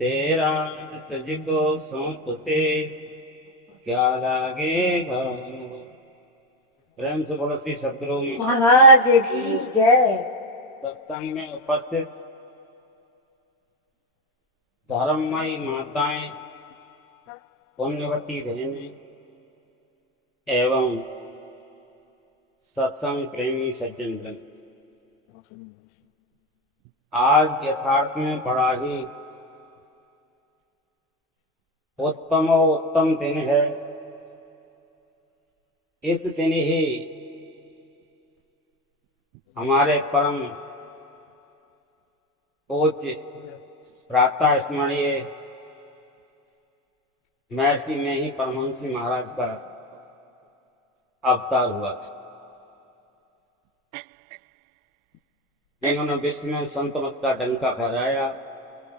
तेरा तुझको सौंपते क्या लागेगा। प्रेम से बोलो श्री सद्गुरु महाराज की जय। सत्संग में उपस्थित धर्ममयी माताएं, पुण्यवती बहनें एवं सत्संग प्रेमी सज्जन वृंद, आज यथार्थ में बड़ा ही उत्तम दिन है। इस दिन ही हमारे परम पूज्य प्रातः स्मरणीय महर्षि में ही परमहंस महाराज का अवतार हुआ। इन्होंने विश्व में संत मत का डंका फहराया।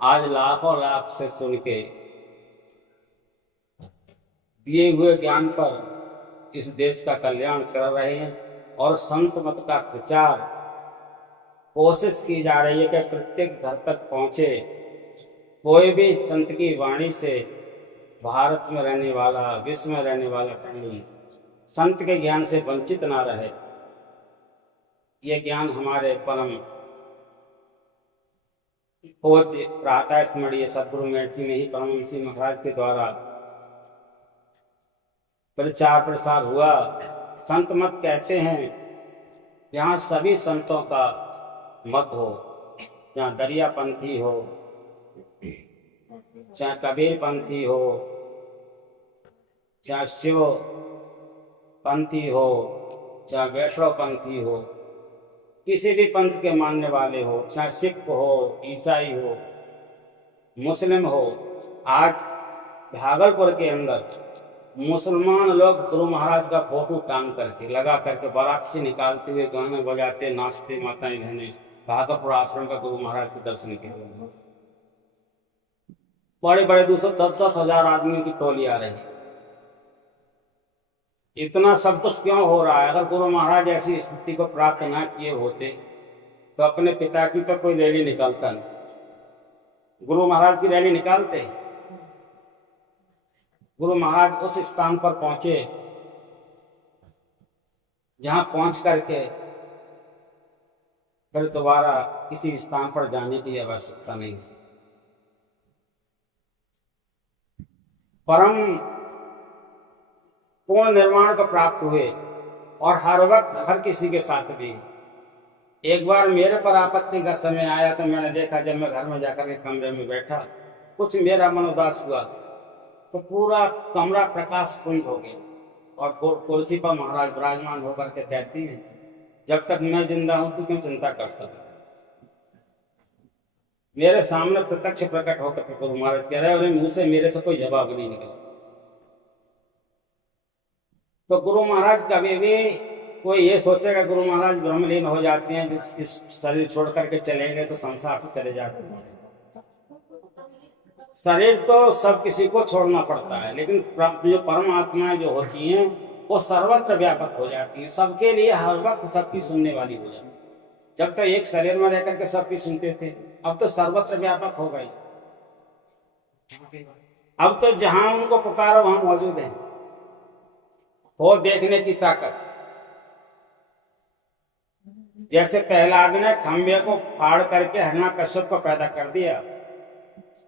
आज लाखों लाख से सुन के दिए हुए ज्ञान पर इस देश का कल्याण कर रहे हैं और संत मत का प्रचार कोशिश की जा रही है कि प्रत्येक घर तक पहुंचे। कोई भी संत की वाणी से भारत में रहने वाला, विश्व में रहने वाला प्राणी संत के ज्ञान से वंचित ना रहे। ये ज्ञान हमारे परम पूज्य प्रातः स्मरणीय सद्गुरु महर्षि में ही परमहंस महाराज के द्वारा प्रचार प्रसार हुआ। संत मत कहते हैं जहाँ सभी संतों का मत हो, जहाँ दरियापंथी हो, चाहे कबीर पंथी हो, चाहे शिव पंथी हो, चाहे वैष्णव पंथी हो, किसी भी पंथ के मानने वाले हो, चाहे सिख हो, ईसाई हो, मुस्लिम हो। आज भागलपुर के अंदर मुसलमान लोग गुरु महाराज का फोटो टांग करके लगा करके बारात से निकालते हुए गाने बजाते नाचते माताएं बहनें भागलपुर आश्रम का गुरु महाराज के दर्शन के लिए बड़े बड़े 210 हजार आदमियों की टोली आ रही है। इतना सब कुछ क्यों हो रहा है? अगर गुरु महाराज ऐसी स्थिति को प्राप्त ना किए होते तो अपने पिता की तो कोई रैली निकालता नहीं। गुरु महाराज की रैली निकालते। गुरु महाराज उस स्थान पर पहुंचे जहां पहुंच करके फिर दोबारा किसी स्थान पर जाने की आवश्यकता नहीं थी। परम पूर्ण निर्माण को प्राप्त हुए और हर वक्त हर किसी के साथ भी। एक बार मेरे पर आपत्ति का समय आया तो मैंने देखा, जब मैं घर में जाकर के कमरे में बैठा, कुछ मेरा मन उदास हुआ तो पूरा कमरा प्रकाश पूर्ण हो गया और कुर्सी पर महाराज विराजमान होकर के कहती हैं, जब तक मैं जिंदा हूं तू क्यों चिंता करता है। मेरे सामने प्रत्यक्ष प्रकट होकर के गुरु महाराज कह रहे और मुंह से मेरे से कोई जवाब नहीं निकला। तो गुरु महाराज कभी भी कोई ये सोचेगा गुरु महाराज ब्रह्मलीन हो जाते हैं, जो इस शरीर छोड़ करके चलेंगे तो संसार से चले जाते हैं। शरीर तो सब किसी को छोड़ना पड़ता है, लेकिन जो परमात्माएं जो होती हैं वो सर्वत्र व्यापक हो जाती हैं, सबके लिए हर वक्त सबकी सुनने वाली हो जाती है। जब तो एक शरीर में रहकर के सबकी सुनते थे, अब तो सर्वत्र व्यापक हो गई। अब तो जहां उनको पुकारो वहां मौजूद है, वो देखने की ताकत। जैसे प्रहलाद ने खंभे को फाड़ करके हिरण्यकश्यप को पैदा कर दिया,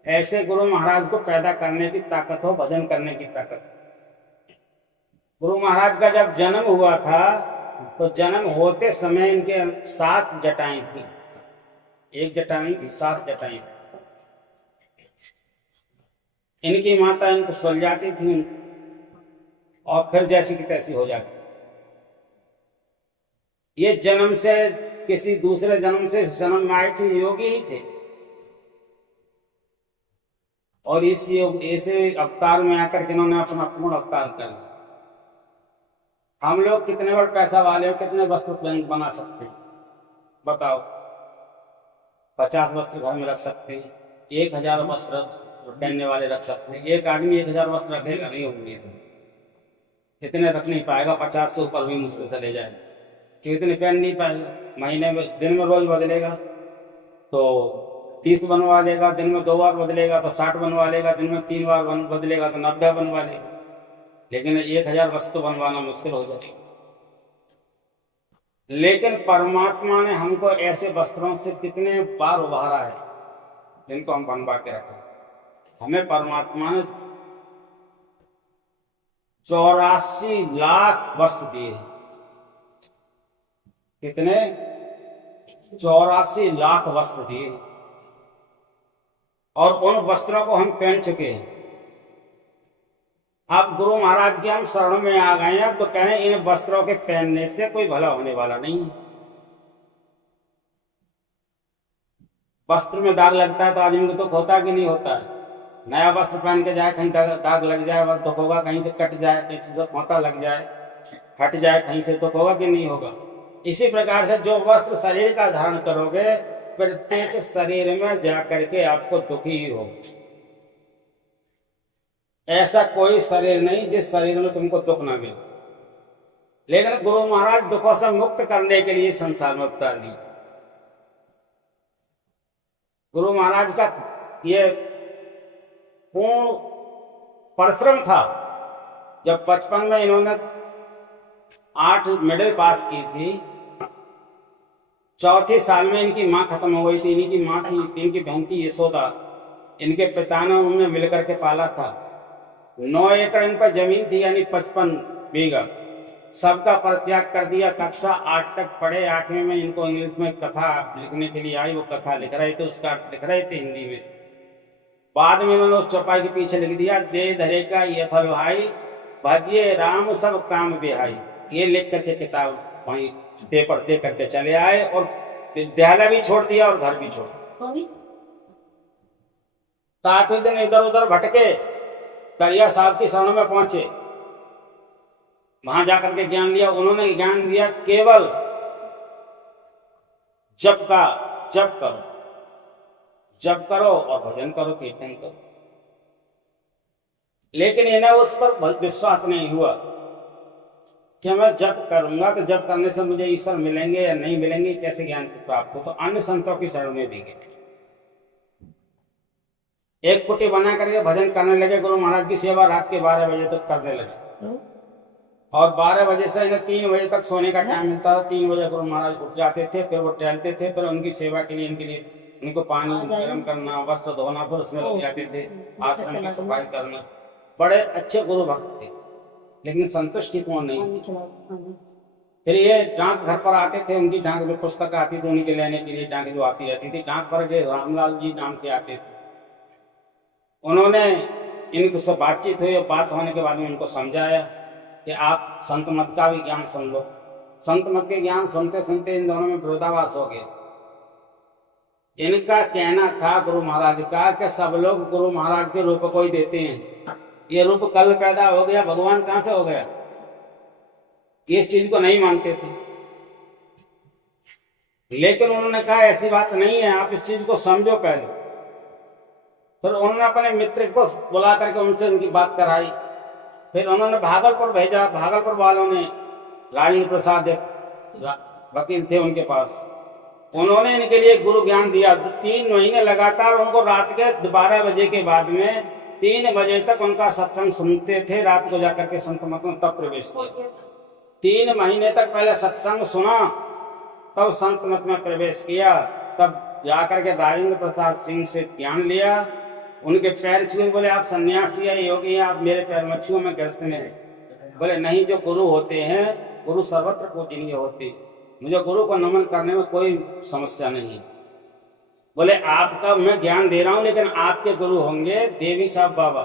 ऐसे गुरु महाराज को पैदा करने की ताकत हो, भजन करने की ताकत। गुरु महाराज का जब जन्म हुआ था तो जन्म होते समय इनके 7 जटाएं थी। एक जटा नहीं थी, 7 जटाएं। इनकी माता इनको सुलझाती थी और फिर जैसी की तैसी हो जाती। ये जन्म से किसी दूसरे जन्म से जन्म में आए थे, योगी ही थे और इस योग ऐसे अवतार में आकर के इन्होंने अपना पूर्ण अवतार कर लिया। हम लोग कितने बड़े पैसा वाले हो, कितने वस्त्र बना सकते हैं बताओ? 50 वस्त्र घर में रख सकते हैं, 1000 वस्त्र पहनने वाले रख सकते हैं। एक आदमी 1000 वस्त्र रखेगा नहीं होंगे, इतने रख नहीं पाएगा। 50 से ऊपर भी मुश्किल चले जाए कि इतने पहन नहीं पाएगा। महीने में दिन में रोज बदलेगा तो 30 बनवा लेगा, दिन में 2 बार बदलेगा तो 60 बनवा लेगा, दिन में 3 बार बदलेगा तो 90 बनवा लेगा। लेकिन 1000 वस्तु बनवाना मुश्किल हो जाएगा। लेकिन परमात्मा ने हमको ऐसे वस्त्रों से कितने बार उभारा है जिनको हम बनवा के रखें। हमें परमात्मा ने 84 लाख वस्त्र दिए। कितने? 84 लाख वस्त्र दिए, और उन वस्त्रों को हम पहन चुके हैं। अब गुरु महाराज के हम शरण में आ गए हैं, अब तो कहें इन वस्त्रों के पहनने से कोई भला होने वाला नहीं है। वस्त्र में दाग लगता है तो आदमी को दुख होता कि नहीं होता है? नया वस्त्र पहन के जाए, कहीं दाग लग जाए वह दुख होगा, कहीं से कट जाए, कहीं से खोता लग जाए, फट जाए, कहीं से दुख होगा कि नहीं होगा? इसी प्रकार से जो वस्त्र शरीर का धारण करोगे, प्रत्येक शरीर में जाकर के आपको दुखी ही हो। ऐसा कोई शरीर नहीं जिस शरीर में तुमको दुख ना मिले। लेकिन गुरु महाराज दुखों से मुक्त करने के लिए संसार में अवतार लिए। गुरु महाराज का ये पूर्ण परिश्रम था। जब 55 में इन्होंने 8 मेडल पास की थी, चौथे साल में इनकी माँ खत्म हो गई थी। इनकी माँ थी, इनकी बहन थी यशोदा। इनके पिता ने उन्हें मिलकर के पाला था। 9 एकड़ इन पर जमीन थी, यानी 55 बीघा। सबका परित्याग कर दिया। कक्षा 8 तक पढ़े। 8वीं में इनको इंग्लिश में कथा लिखने के लिए आई। वो कथा लिख रहे थे, उसका लिख रहे थे हिंदी में। बाद में उन्होंने उस चौपाई के पीछे लिख दिया, दे धरे का ये फल भाई, भजिए राम सब काम बिहाई। ये लिख करके किताब वहीं पेपर दे करके चले आए, और विद्यालय भी छोड़ दिया और घर भी छोड़ दिया। 8वें दिन इधर उधर भटके, करिया साहब की शरण में पहुंचे। वहां जाकर के ज्ञान लिया। उन्होंने ज्ञान दिया केवल जप का, जप करो, जप करो और भजन करो, कीर्तन करो। लेकिन इन्हें उस पर विश्वास नहीं हुआ कि मैं जप करूंगा तो जप करने से मुझे ईश्वर मिलेंगे या नहीं मिलेंगे, कैसे ज्ञान प्राप्त हो। तो अन्य संतों की शरण में भी गए। एक कुटी बना करके भजन करने लगे। गुरु महाराज की सेवा रात के 12 बजे तक करने लगे, और 12 बजे से इन्हें 3 बजे तक सोने का टाइम मिलता था। 3 बजे गुरु महाराज उठ जाते थे, फिर वो टहलते थे, फिर उनकी सेवा के लिए, इनके लिए उनको पानी गर्म करना, वस्त्र धोना, फिर उसमें लग जाते थे, आश्रम की सफाई करना। बड़े अच्छे गुरु भक्त थे, लेकिन संतुष्टि कौन नहीं। फिर ये डाक घर पर आते थे, उनकी डाक में पुस्तक आती थी उनके लेने के लिए, डाक जो आती रहती थी। डाक पर के रामलाल जी नाम के आते थे। उन्होंने इनको से बातचीत हुई, और बात होने के बाद में उनको समझाया कि आप संत मत का भी ज्ञान सुन लो। संत मत के ज्ञान सुनते सुनते इन दोनों में विरोधाभास हो गया। इनका कहना था गुरु महाराज का कि सब लोग गुरु महाराज के रूप को ही देते हैं, ये रूप कल पैदा हो गया, भगवान कहां से हो गया, इस चीज को नहीं मानते थे। लेकिन उन्होंने कहा ऐसी बात नहीं है, आप इस चीज को समझो पहले। फिर उन्होंने अपने मित्र को बुला करके उनसे उनकी बात कराई। फिर उन्होंने भागलपुर भेजा। भागलपुर वालों ने राजेंद्र प्रसाद वकील थे उनके पास, उन्होंने इनके लिए गुरु ज्ञान दिया। 3 महीने लगातार उनको रात के 12 बजे के बाद में 3 बजे तक उनका सत्संग सुनते थे। रात को जाकर के संत मत में तब प्रवेश किया। 3 महीने तक पहले सत्संग सुना, तब संत मत में प्रवेश किया। तब जाकर के राजेंद्र प्रसाद सिंह से ज्ञान लिया। उनके पैर छुए, बोले आप सन्यासी है, योगी है, आप मेरे पैर मत छुओ, मैं ग्रस्त में है। बोले नहीं, जो गुरु होते हैं, गुरु सर्वत्र पूजनीय होते, मुझे गुरु को नमन करने में कोई समस्या नहीं है। बोले आपका मैं ज्ञान दे रहा हूं, लेकिन आपके गुरु होंगे देवी साहब बाबा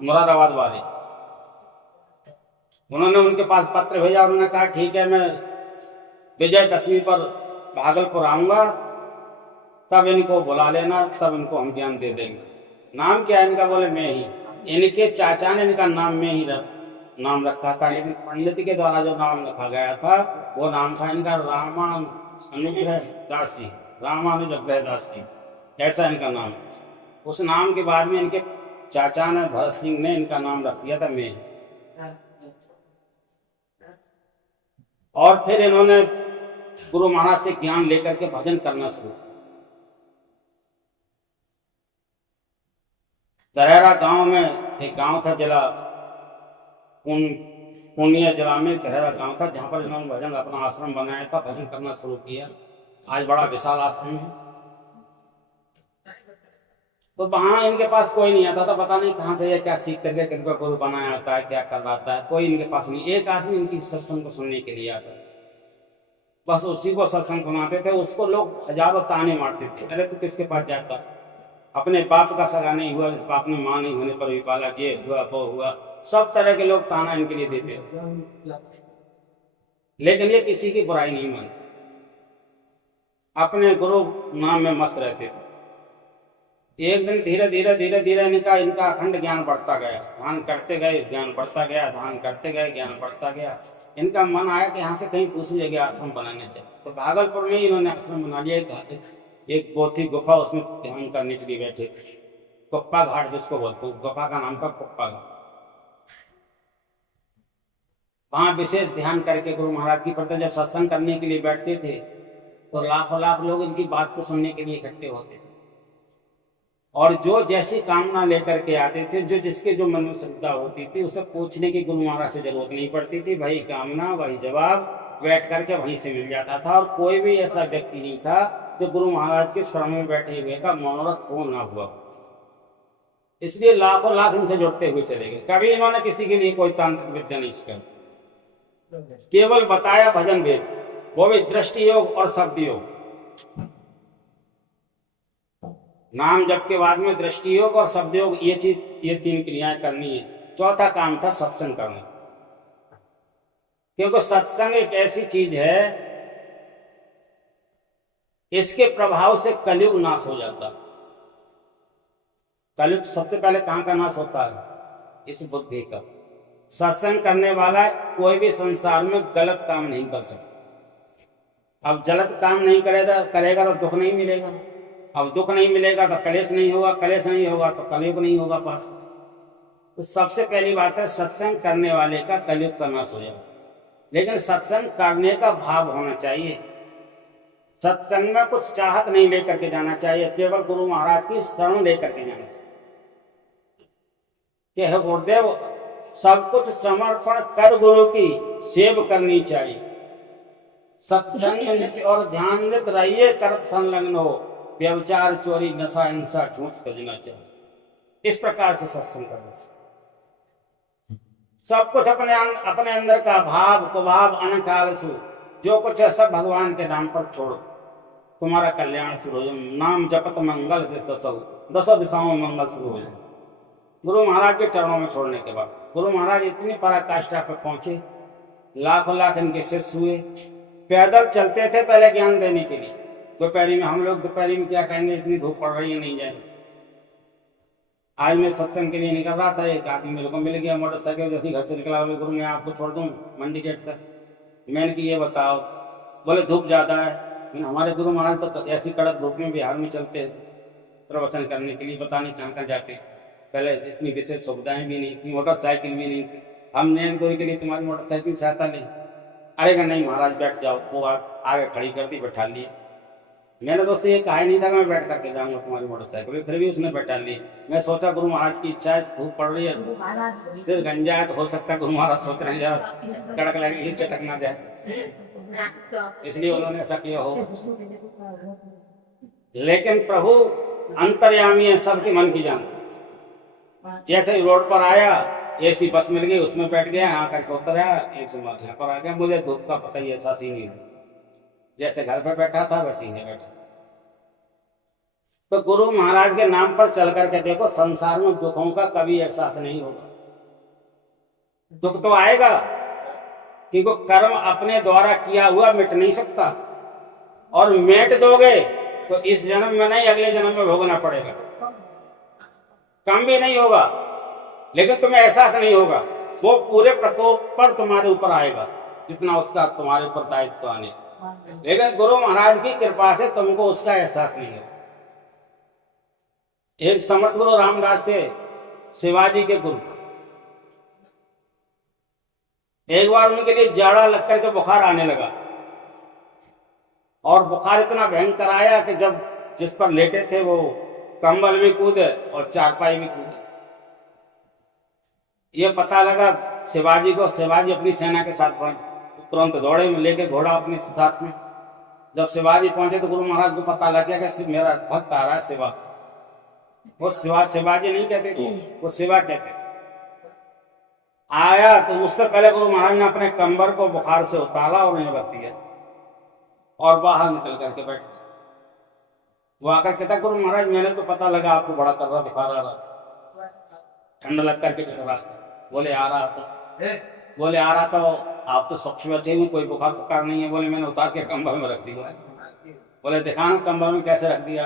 मुरादाबाद वाले। उन्होंने उनके पास पत्र भेजा। उन्होंने कहा ठीक है, मैं विजयदशमी पर भागलपुर आऊंगा, तब इनको बुला लेना, तब इनको हम ज्ञान दे देंगे। नाम क्या है इनका? बोले मैं ही। इनके चाचा ने इनका नाम में ही नाम रखा था, लेकिन पंडित के द्वारा जो नाम रखा गया था वो नाम था इनका रामानुग्रह दास जी, रामानुग्रह दास जी, ऐसा इनका नाम। उस नाम के बाद में इनके चाचा ने, भरत सिंह ने, इनका नाम रख दिया था मैं। और फिर इन्होंने गुरु महाराज से ज्ञान लेकर के भजन करना शुरू। दरहरा गांव में एक गांव था, जिला पूर्णिया जिला में दरहरा गांव था, जहां पर इन्होंने भजन अपना आश्रम बनाया था, भजन करना शुरू किया। आज बड़ा विशाल आश्रम है। तो वहां इनके पास कोई नहीं आता था, पता नहीं कहाँ से ये क्या सीख करके किनको गुरु बनाया आता है, क्या कर रहा है, कोई इनके पास नहीं। एक आदमी इनकी सत्संग को सुनने के लिए आता, बस उसी को सत्संग सुनाते थे। उसको लोग हजारों ताने मारते थे, अरे तू किसके पास जाता, अपने बाप का सगा नहीं हुआ, इस बाप ने मां नहीं होने पर भी पाला, ये हुआ वो हुआ, सब तरह के लोग ताना इनके लिए देते थे। लेकिन ये किसी की बुराई नहीं मानते, अपने गुरु नाम में मस्त रहते थे। एक दिन धीरे धीरे धीरे धीरे इनका अखंड ज्ञान बढ़ता गया। ध्यान करते गए, ज्ञान बढ़ता गया, ध्यान करते गए, ज्ञान बढ़ता गया। इनका मन आया कि यहाँ से कहीं दूसरी जगह आश्रम बनाने चाहिए। तो भागलपुर में इन्होंने आश्रम बना लिया। एक पोथी गुफा, उसमें ध्यान करने के लिए बैठे। कुप्पा घाट जिसको बोलते हैं, गुफा का नाम था कुप्पा घाट। वहां विशेष ध्यान करके गुरु महाराज की प्रति जब सत्संग करने के लिए बैठते थे तो लाखों लाख लोग इनकी बात को सुनने के लिए इकट्ठे होते थे। और जो जैसी कामना लेकर के आते थे, जो जिसके जो मन में श्रद्धा होती थी, उसे पूछने की गुरु महाराज से जरूरत नहीं पड़ती थी। वही कामना, वही जवाब बैठ करके वहीं से मिल जाता था। और कोई भी ऐसा व्यक्ति नहीं था जो गुरु महाराज के शरण में बैठे हुए का मनोरथ पूर्ण ना हुआ। इसलिए लाखों लाख इनसे जुड़ते हुए चले गए। कभी इन्होंने किसी के लिए कोई तांत्रिक विद्या नहीं सिखाई, केवल बताया भजन वेद, वो भी दृष्टि योग और शब्द योग। नाम जप के बाद में दृष्टि योग और शब्द योग, ये तीन क्रियाएं करनी है। चौथा काम था सत्संग करना, क्योंकि सत्संग एक ऐसी चीज है, इसके प्रभाव से कलयुग नाश हो जाता। कलयुग सबसे पहले कहां का नाश होता है? इस बुद्धि का। सत्संग करने वाला कोई भी संसार में गलत काम नहीं कर सकता। अब गलत काम नहीं करेगा तो दुख नहीं मिलेगा। अब दुख नहीं मिलेगा तो कलेश नहीं होगा, कलेश नहीं होगा तो कलयुग नहीं होगा पास। तो सबसे पहली बात है, सत्संग करने वाले का कलयुग का नाश हो जाएगा। लेकिन सत्संग करने का भाव होना चाहिए। सत्संग में कुछ चाहत नहीं लेकर के जाना चाहिए, केवल गुरु महाराज की शरण लेकर के जाना चाहिए कि हे गुरुदेव, सब कुछ समर्पण कर गुरु की सेव करनी चाहिए। सत्संग और ध्यान रहिए, करत संलग्न हो, व्यभिचार चोरी नशा हिंसा झूठ तजना चाहिए। इस प्रकार से सत्संग करना चाहिए। सब कुछ अपने अंदर का भाव कुभाव अनकाल सु जो कुछ है सब भगवान के नाम पर छोड़ो, तुम्हारा कल्याण शुरू हो जाए। नाम जपत मंगल दसों दिशाओं में मंगल शुरू हो जाए। गुरु महाराज के चरणों में छोड़ने के बाद गुरु महाराज इतनी पराकाष्ठा पर पहुंचे, लाखों लाख इनके शिष्य हुए। पैदल चलते थे पहले ज्ञान देने के लिए। दोपहरी में हम लोग दोपहरी में क्या कहेंगे, इतनी धूप पड़ रही है, नहीं जाएंगे। आज मैं सत्संग के लिए निकल रहा था, एक आदमी मेरे को मिल गया मोटरसाइकिल, जैसे घर से निकला, बोले गुरु मैं आपको छोड़ दूं मंडी गेट तक। मैंने कि ये बताओ, बोले धूप ज्यादा है। हमारे गुरु महाराज तो ऐसी कड़क धूप में बिहार में चलते प्रवचन करने के लिए, पता नहीं कहाँ कहाँ जाते। पहले इतनी विशेष सुविधाएं भी नहीं थी, मोटरसाइकिल भी नहीं थी। हम नैन गुरु के लिए तुम्हारी मोटरसाइकिल से आता नहीं। अरे नहीं महाराज बैठ जाओ, वो आगे खड़ी कर दी, बैठा लिए। मैंने तो उससे ये कहा ही नहीं था कि मैं बैठ करके जाऊंगा तुम्हारी मोटरसाइकिल, फिर भी उसने बैठा ली। मैं सोचा गुरु महाराज की इच्छा है, धूप पड़ रही है, सिर गंजा है तो हो सकता है गुरु महाराज सोच रहे हैं कड़क लगेगी, चटक ना जाए, इसलिए उन्होंने ऐसा किया हो। लेकिन प्रभु अंतर्यामी है, सबके मन की जान। जैसे रोड पर आया, ऐसी बस मिल गई, उसमें बैठ गया, यहाँ करके उतर आया, एक यहाँ पर आ गया। मुझे धूप का पता ही ऐसा सीन है, जैसे घर पर बैठा था वैसे ही बैठा। तो गुरु महाराज के नाम पर चल करके देखो, संसार में दुखों का कभी एहसास नहीं होगा। दुख तो आएगा, क्योंकि कर्म अपने द्वारा किया हुआ मिट नहीं सकता, और मिट दोगे तो इस जन्म में नहीं अगले जन्म में भोगना पड़ेगा। कम भी नहीं होगा, लेकिन तुम्हें एहसास नहीं होगा। वो पूरे प्रकोप पर तुम्हारे ऊपर आएगा जितना उसका तुम्हारे ऊपर दायित्व आने। लेकिन गुरु महाराज की कृपा से तुमको उसका एहसास नहीं है। एक समर्थ गुरु रामदास थे, शिवाजी के गुरु। एक बार उनके लिए जाड़ा लगकर के बुखार आने लगा, और बुखार इतना भयंकर आया कि जब जिस पर लेटे थे वो कंबल भी कूदे और चारपाई भी कूदे। ये पता लगा शिवाजी को, शिवाजी अपनी सेना के साथ पहुंचे, तुरंत दौड़े में लेके घोड़ा अपने साथ में। जब शिवाजी पहुंचे तो गुरु महाराज को पता लग गया कि मेरा भक्त आ रहा है शिवा। वो शिवाजी नहीं कहते थे, वो शिवा कहते थे। आया तो उससे पहले गुरु महाराज ने अपने कंबर को बुखार से उतारा और उन्हें रख दिया और बाहर निकल करके बैठ गए। वो आकर कहता गुरु महाराज मैंने तो पता लगा आपको बड़ा तगड़ा बुखार आ रहा, ठंड लग करके चल रहा। बोले आ रहा था, बोले आ रहा था, आप तो स्वच्छ बैठे हुए, कोई बुखार बुखार नहीं है। बोले मैंने उतार के कंबल में रख दिया। बोले दिखाना कंबल में कैसे रख दिया।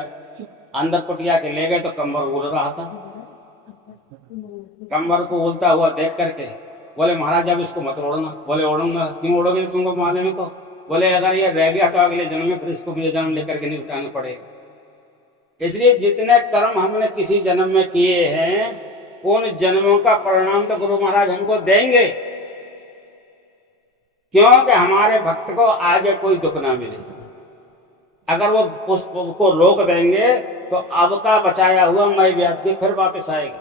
अंदर कुटिया के ले गए तो कंबल उड़ रहा था। कंबर को उड़ता हुआ देख करके बोले महाराज अब इसको मत ओढ़ना। बोले ओढ़ूंगा, क्यों ओढ़ोगे, तुमको मालूम है तो। बोले अगर ये रह गया तो अगले जन्म में फिर इसको भी जन्म लेकर के निपटाना पड़ेगा। इसलिए जितने कर्म हमने किसी जन्म में किए हैं उन जन्मों का परिणाम तो गुरु महाराज हमको देंगे, क्योंकि हमारे भक्त को आगे कोई दुख ना मिले। अगर वो उसको रोक देंगे तो अब का बचाया हुआ मई व्याधि फिर वापस आएगा,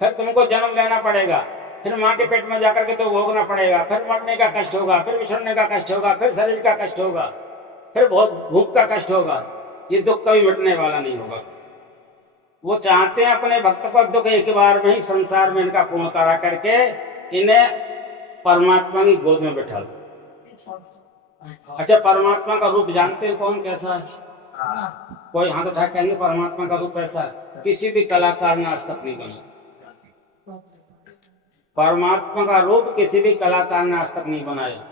फिर तुमको जन्म लेना पड़ेगा, फिर माँ के पेट में जाकर के तो भोगना पड़ेगा, फिर मरने का कष्ट होगा, फिर बिछड़ने का कष्ट होगा, फिर शरीर का कष्ट होगा, फिर बहुत भूख का कष्ट होगा। ये दुख कभी मिटने वाला नहीं होगा। वो चाहते हैं अपने भक्त को दुख एक बार में ही संसार में इनका पूर्ण करा करके इन्हें परमात्मा की गोद में बैठा दो। अच्छा, परमात्मा का रूप जानते हैं कौन कैसा है? कोई हाथ उठा कहेंगे परमात्मा का रूप ऐसा है? किसी भी कलाकार ने आज तक नहीं बनाया। परमात्मा का रूप किसी भी कलाकार ने आज तक नहीं बनाया।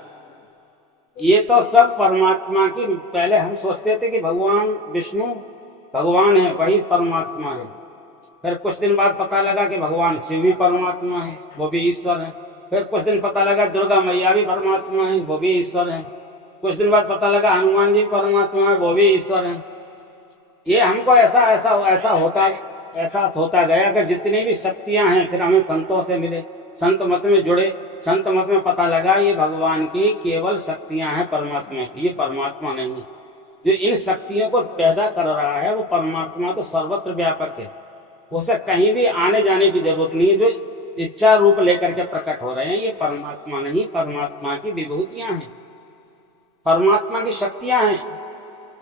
ये तो सब परमात्मा की, पहले हम सोचते थे कि भगवान विष्णु भगवान है, वही परमात्मा है। फिर कुछ दिन बाद पता लगा कि भगवान शिव भी परमात्मा है, वो भी ईश्वर है। फिर कुछ दिन पता लगा दुर्गा मैया भी परमात्मा है, वो भी ईश्वर है। कुछ दिन बाद पता लगा हनुमान जी परमात्मा है, वो भी ईश्वर है। ये हमको ऐसा होता गया कि जितनी भी शक्तियां हैं, फिर हमें संतों से मिले, संत मत में जुड़े, संत मत में पता लगा ये भगवान की केवल शक्तियां हैं, परमात्मा की, ये परमात्मा नहीं है। जो इन शक्तियों को पैदा कर रहा है वो परमात्मा तो सर्वत्र व्यापक है, उसे कहीं भी आने जाने की जरूरत नहीं है। जो इच्छा रूप लेकर के प्रकट हो रहे हैं ये परमात्मा नहीं, परमात्मा की विभूतियां हैं, परमात्मा की शक्तियां हैं।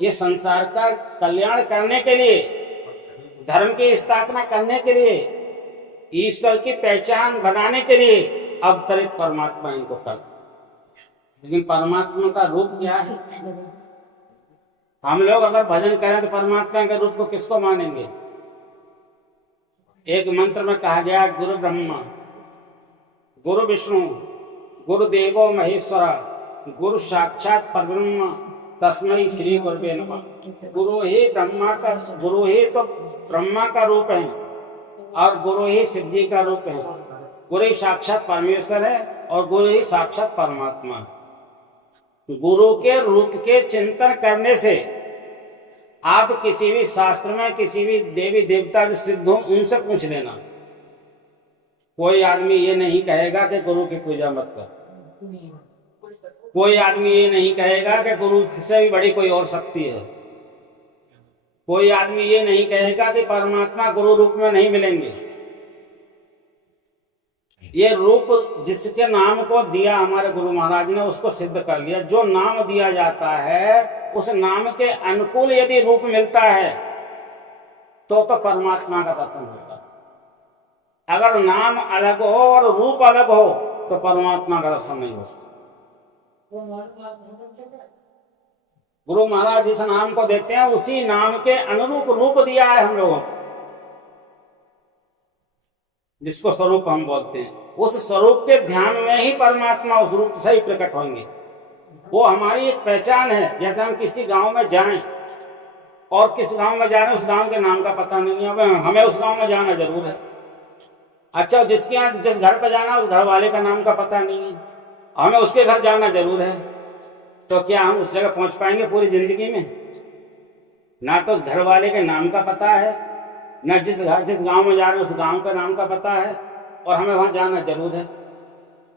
ये संसार का कल्याण करने के लिए, धर्म की स्थापना करने के लिए, ईश्वर की पहचान बनाने के लिए अवतरित परमात्मा इनको कर। लेकिन परमात्मा का रूप क्या है? हम लोग अगर भजन करें तो परमात्मा के रूप को किसको मानेंगे? एक मंत्र में कहा गया गुरु ब्रह्मा, गुरु विष्णु, गुरु देवो महेश्वरा, गुरु साक्षात परब्रह्म तस्मै श्री गुरुवे नमः। गुरु ही तो ब्रह्मा का रूप है और गुरु ही शिव जी का रूप है। गुरु ही साक्षात परमेश्वर है और गुरु ही साक्षात परमात्मा है। गुरु के रूप के चिंतन करने से आप किसी भी शास्त्र में किसी भी देवी देवता जो सिद्ध हो उनसे पूछ लेना, कोई आदमी ये नहीं कहेगा कि गुरु की पूजा मत कर। कोई आदमी ये नहीं कहेगा कि गुरु से भी बड़ी कोई और शक्ति है। कोई आदमी ये नहीं कहेगा कि परमात्मा गुरु रूप में नहीं मिलेंगे। ये रूप जिसके नाम को दिया हमारे गुरु महाराज ने उसको सिद्ध कर लिया। जो नाम दिया जाता है उस नाम के अनुकूल यदि रूप मिलता है तो परमात्मा का दर्शन होता है। अगर नाम अलग हो और रूप अलग हो तो परमात्मा का दर्शन नहीं हो सकता। गुरु महाराज जिस नाम को देते हैं उसी नाम के अनुरूप रूप दिया है हम लोगों को, जिसको स्वरूप हम बोलते हैं। उस स्वरूप के ध्यान में ही परमात्मा उस रूप से ही प्रकट होंगे। वो हमारी एक पहचान है। जैसे हम किसी गांव में जाएं और किस गांव में जा रहे हैं उस गांव के नाम का पता नहीं है, हमें उस गांव में जाना जरूर है। अच्छा, जिसके यहाँ जिस घर पर जाना उस घर वाले का नाम का पता नहीं है, हमें उसके घर जाना जरूर है। तो क्या हम उस जगह पहुंच पाएंगे पूरी जिंदगी में? ना तो घर वाले के नाम का पता है, ना जिस गांव में जा रहे हैं उस गांव का नाम का पता है, और हमें वहां जाना जरूर है।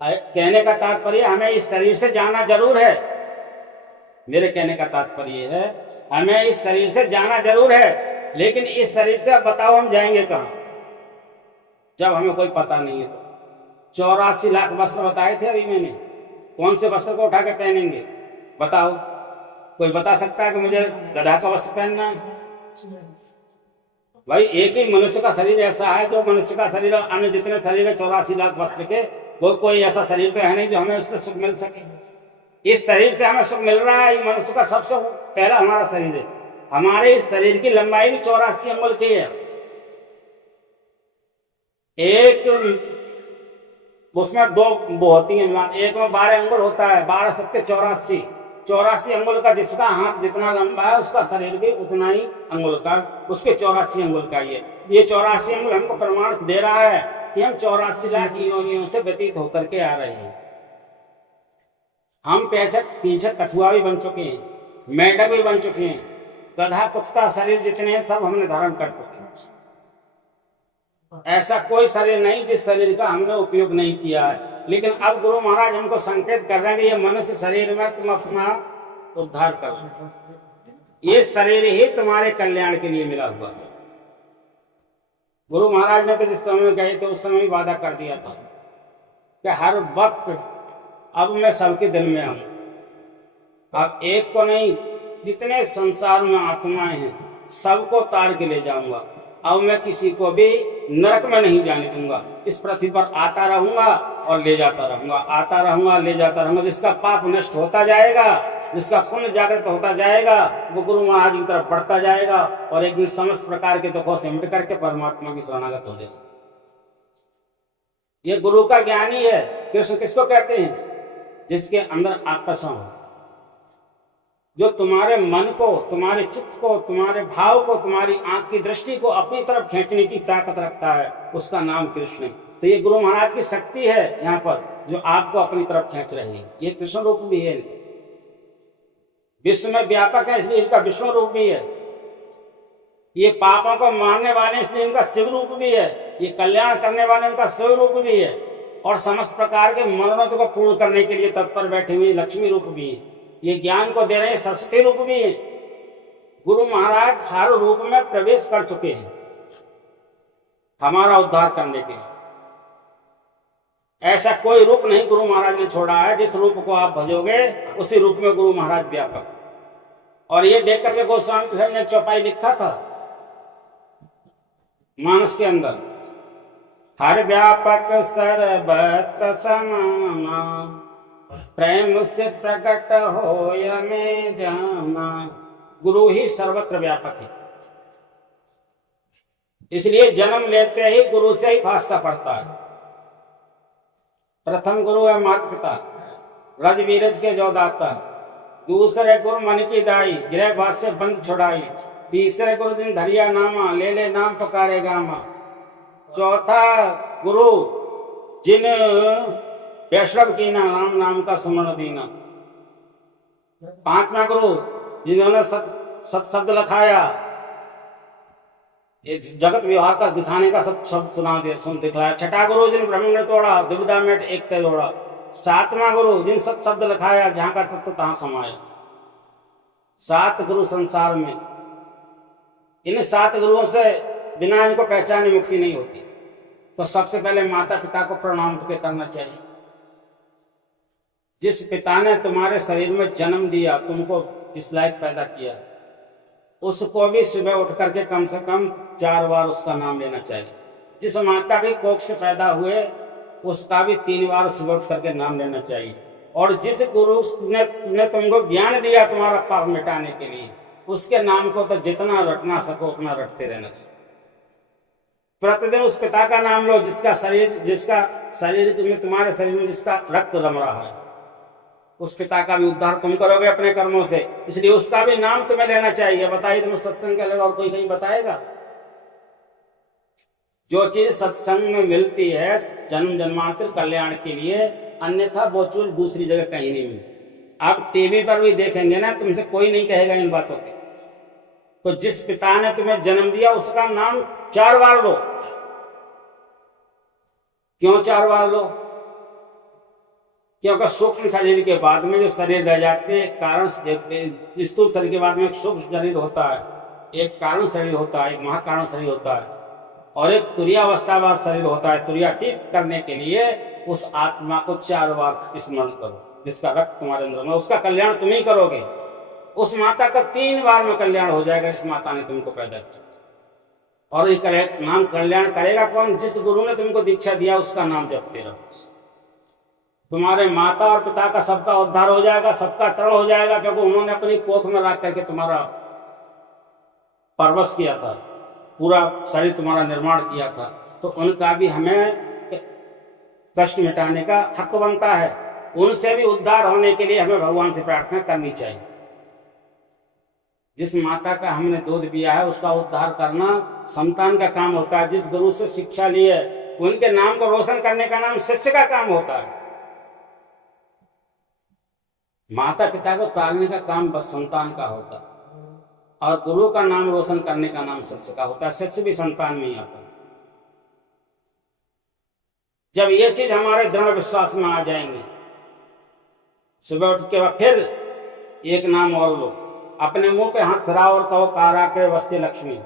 कहने का तात्पर्य हमें इस शरीर से जाना जरूर है, मेरे कहने का तात्पर्य है हमें इस शरीर से जाना जरूर है, लेकिन इस शरीर से अब बताओ हम जाएंगे कहाँ, जब हमें कोई पता नहीं है। तो 84 लाख वस्त्र बताए थे अभी मैंने, कौन से वस्त्र को उठा के पहनेंगे बताओ? कोई बता सकता है कि मुझे गधा का वस्त्र पहनना है? भाई एक ही मनुष्य का शरीर ऐसा है, जो मनुष्य का शरीर अन्य जितने शरीर है 84 लाख वस्त्र के, कोई ऐसा शरीर तो है नहीं जो हमें उससे सुख मिल सके। इस शरीर से हमें सुख मिल रहा है, ये मनुष्य का सबसे पहला हमारा शरीर है। हमारे इस शरीर की लंबाई भी 84 अंगुल की है। एक उसमें दो वो होती है, एक में 12 अंगुल होता है, 12 सत्ते 84, 84 अंगुल का जिसका हाथ जितना लंबा है उसका शरीर भी उतना ही अंगुल का, उसके 84 अंगुल का ये 84 अंगुल हमको प्रमाण दे रहा है कि हम 84 लाख योनियों से व्यतीत होकर के आ रहे हैं। हम पीछे कछुआ भी बन चुके हैं, मेंढक भी बन चुके हैं, गधा कुत्ता शरीर जितने हैं सब हमने धारण कर चुके हैं। ऐसा कोई शरीर नहीं जिस शरीर का हमने उपयोग नहीं किया है। लेकिन अब गुरु महाराज हमको संकेत कर रहे हैं कि ये मनुष्य शरीर में तुम अपना उद्धार करो, ये शरीर ही तुम्हारे कल्याण के लिए मिला हुआ है। गुरु महाराज ने तो जिस समय में गए थे उस समय वादा कर दिया था कि हर वक्त अब मैं सबके दिल में आऊं, अब एक को नहीं जितने संसार में आत्माएं हैं सबको तार के ले जाऊंगा। अब मैं किसी को भी नरक में नहीं जाने दूंगा, इस पृथ्वी पर आता रहूंगा और ले जाता रहूंगा, आता रहूंगा ले जाता रहूंगा। जिसका पाप नष्ट होता जाएगा, जिसका पुण्य जागृत होता जाएगा, वो गुरु महाराज की तरफ बढ़ता जाएगा और एक दिन समस्त प्रकार के दुखों से मिट करके परमात्मा की शरणागत हो जाएगा। ये गुरु का ज्ञानी है। कृष्ण किसको कहते हैं? जिसके अंदर आकर्षण हो, जो तुम्हारे मन को, तुम्हारे चित्त को, तुम्हारे भाव को, तुम्हारी आंख की दृष्टि को अपनी तरफ खींचने की ताकत रखता है, उसका नाम कृष्ण है। तो ये गुरु महाराज की शक्ति है यहाँ पर, जो आपको अपनी तरफ खींच रही है। ये कृष्ण रूप भी है, विश्व में व्यापक है इसलिए इनका विष्णु रूप भी है। ये पापों को मारने वाले इसलिए इनका शिव रूप भी है। ये कल्याण करने वाले इनका शिव रूप भी है। और समस्त प्रकार के मनोरथ को पूर्ण करने के लिए तत्पर बैठे हुए लक्ष्मी रूप भी है। ये ज्ञान को दे रहे हैं सरस्वती रूप भी है। गुरु महाराज हर रूप में प्रवेश कर चुके हैं हमारा उद्धार करने के। ऐसा कोई रूप नहीं गुरु महाराज ने छोड़ा है, जिस रूप को आप भजोगे उसी रूप में गुरु महाराज व्यापक। और ये देख करके गोस्वामी कृष्ण ने चौपाई लिखा था मानस के अंदर, हर व्यापक सर्वत्र समाना, प्रेम से प्रकट होय में जाना। गुरु ही सर्वत्र व्यापक है, इसलिए जन्म लेते ही गुरु से ही फासता पड़ता है। प्रथम गुरु है माता पिता, रज बीरज के जो दाता। दूसरे गुरु मन की दाई, गृह भाष से बंद छुड़ाई। तीसरे गुरु दिन धरिया नामा, ले ले नाम पुकारे गामा। चौथा गुरु जिन वैष्णव की नाम नाम का सुमरण दीना। पांचवा गुरु जिन्होंने सत शब्द लखाया, जगत व्यवहार का दिखाने का सब शब्द सुना दिया, सुन दिखलाया। छठा गुरु जिन ब्रह्म ने तोड़ा, दुविधा मेट एक के जोड़ा। सातवां गुरु जिन सत शब्द लखाया, जहां का तत्व तहां समाया। 7 गुरु संसार में, इन 7 गुरुओं से बिना इनको पहचाने मुक्ति नहीं होती। तो सबसे पहले माता पिता को प्रणाम करना चाहिए। जिस पिता ने तुम्हारे शरीर में जन्म दिया, तुमको इस लायक पैदा किया, उसको भी सुबह उठ करके कम से कम 4 बार उसका नाम लेना चाहिए। जिस माता के कोख से पैदा हुए उसका भी 3 बार सुबह उठ करके नाम लेना चाहिए। और जिस गुरु ने तुमको ज्ञान दिया तुम्हारा पाप मिटाने के लिए, उसके नाम को तो जितना रटना सको उतना रटते रहना चाहिए। प्रतिदिन उस पिता का नाम लो जिसका शरीर में, तुम्हारे शरीर में जिसका रक्त रम रहा है। उस पिता का भी उद्धार तुम करोगे अपने कर्मों से, इसलिए उसका भी नाम तुम्हें लेना चाहिए। बताइए तुम्हें सत्संग के अलावा और कोई कहीं बताएगा? जो चीज सत्संग में मिलती है जन्म जन्मांतर कल्याण के लिए, अन्यथा वो चीज दूसरी जगह कहीं नहीं मिलती। आप टीवी पर भी देखेंगे ना, तुमसे कोई नहीं कहेगा इन बातों के। तो जिस पिता ने तुम्हें जन्म दिया उसका नाम 4 बार लो। क्यों 4 बार लो? क्योंकि सूक्ष्म शरीर के बाद में जो शरीर रह जाते हैं, कारण स्थूल शरीर के बाद में एक सूक्ष्म शरीर होता है, एक कारण शरीर होता है, एक महाकारण शरीर होता है, और एक तुरीयावस्थावाद शरीर होता है। तुरीयातीत करने के लिए उस आत्मा को 4 बार स्मरण करो, जिसका रक्त तुम्हारे अंदर में, उसका कल्याण तुम ही करोगे। उस माता का 3 बार में कल्याण हो जाएगा। इस माता ने तुमको पैदा किया, और ये नाम कल्याण करेगा कौन? जिस गुरु ने तुमको दीक्षा दिया उसका नाम जपते रहो। तुम्हारे माता और पिता का सबका उद्धार हो जाएगा, सबका तरण हो जाएगा, क्योंकि उन्होंने अपनी कोख में रख करके तुम्हारा परवश किया था, पूरा शरीर तुम्हारा निर्माण किया था। तो उनका भी हमें कष्ट मिटाने का हक बनता है। उनसे भी उद्धार होने के लिए हमें भगवान से प्रार्थना करनी चाहिए। जिस माता का हमने दूध पिया है उसका उद्धार करना संतान का काम होता है। जिस गुरु से शिक्षा ली है उनके नाम को रोशन करने का नाम शिष्य का काम होता है। माता पिता को तारने का काम बस संतान का होता है, और गुरु का नाम रोशन करने का नाम शिष्य का होता है। शिष्य भी संतान में ही आता है। जब ये चीज हमारे दृढ़ विश्वास में आ जाएंगी, सुबह उठ के बाद फिर एक नाम और लो, अपने मुंह पे हाथ फिराओ और कहो काराग्रे वसते लक्ष्मी।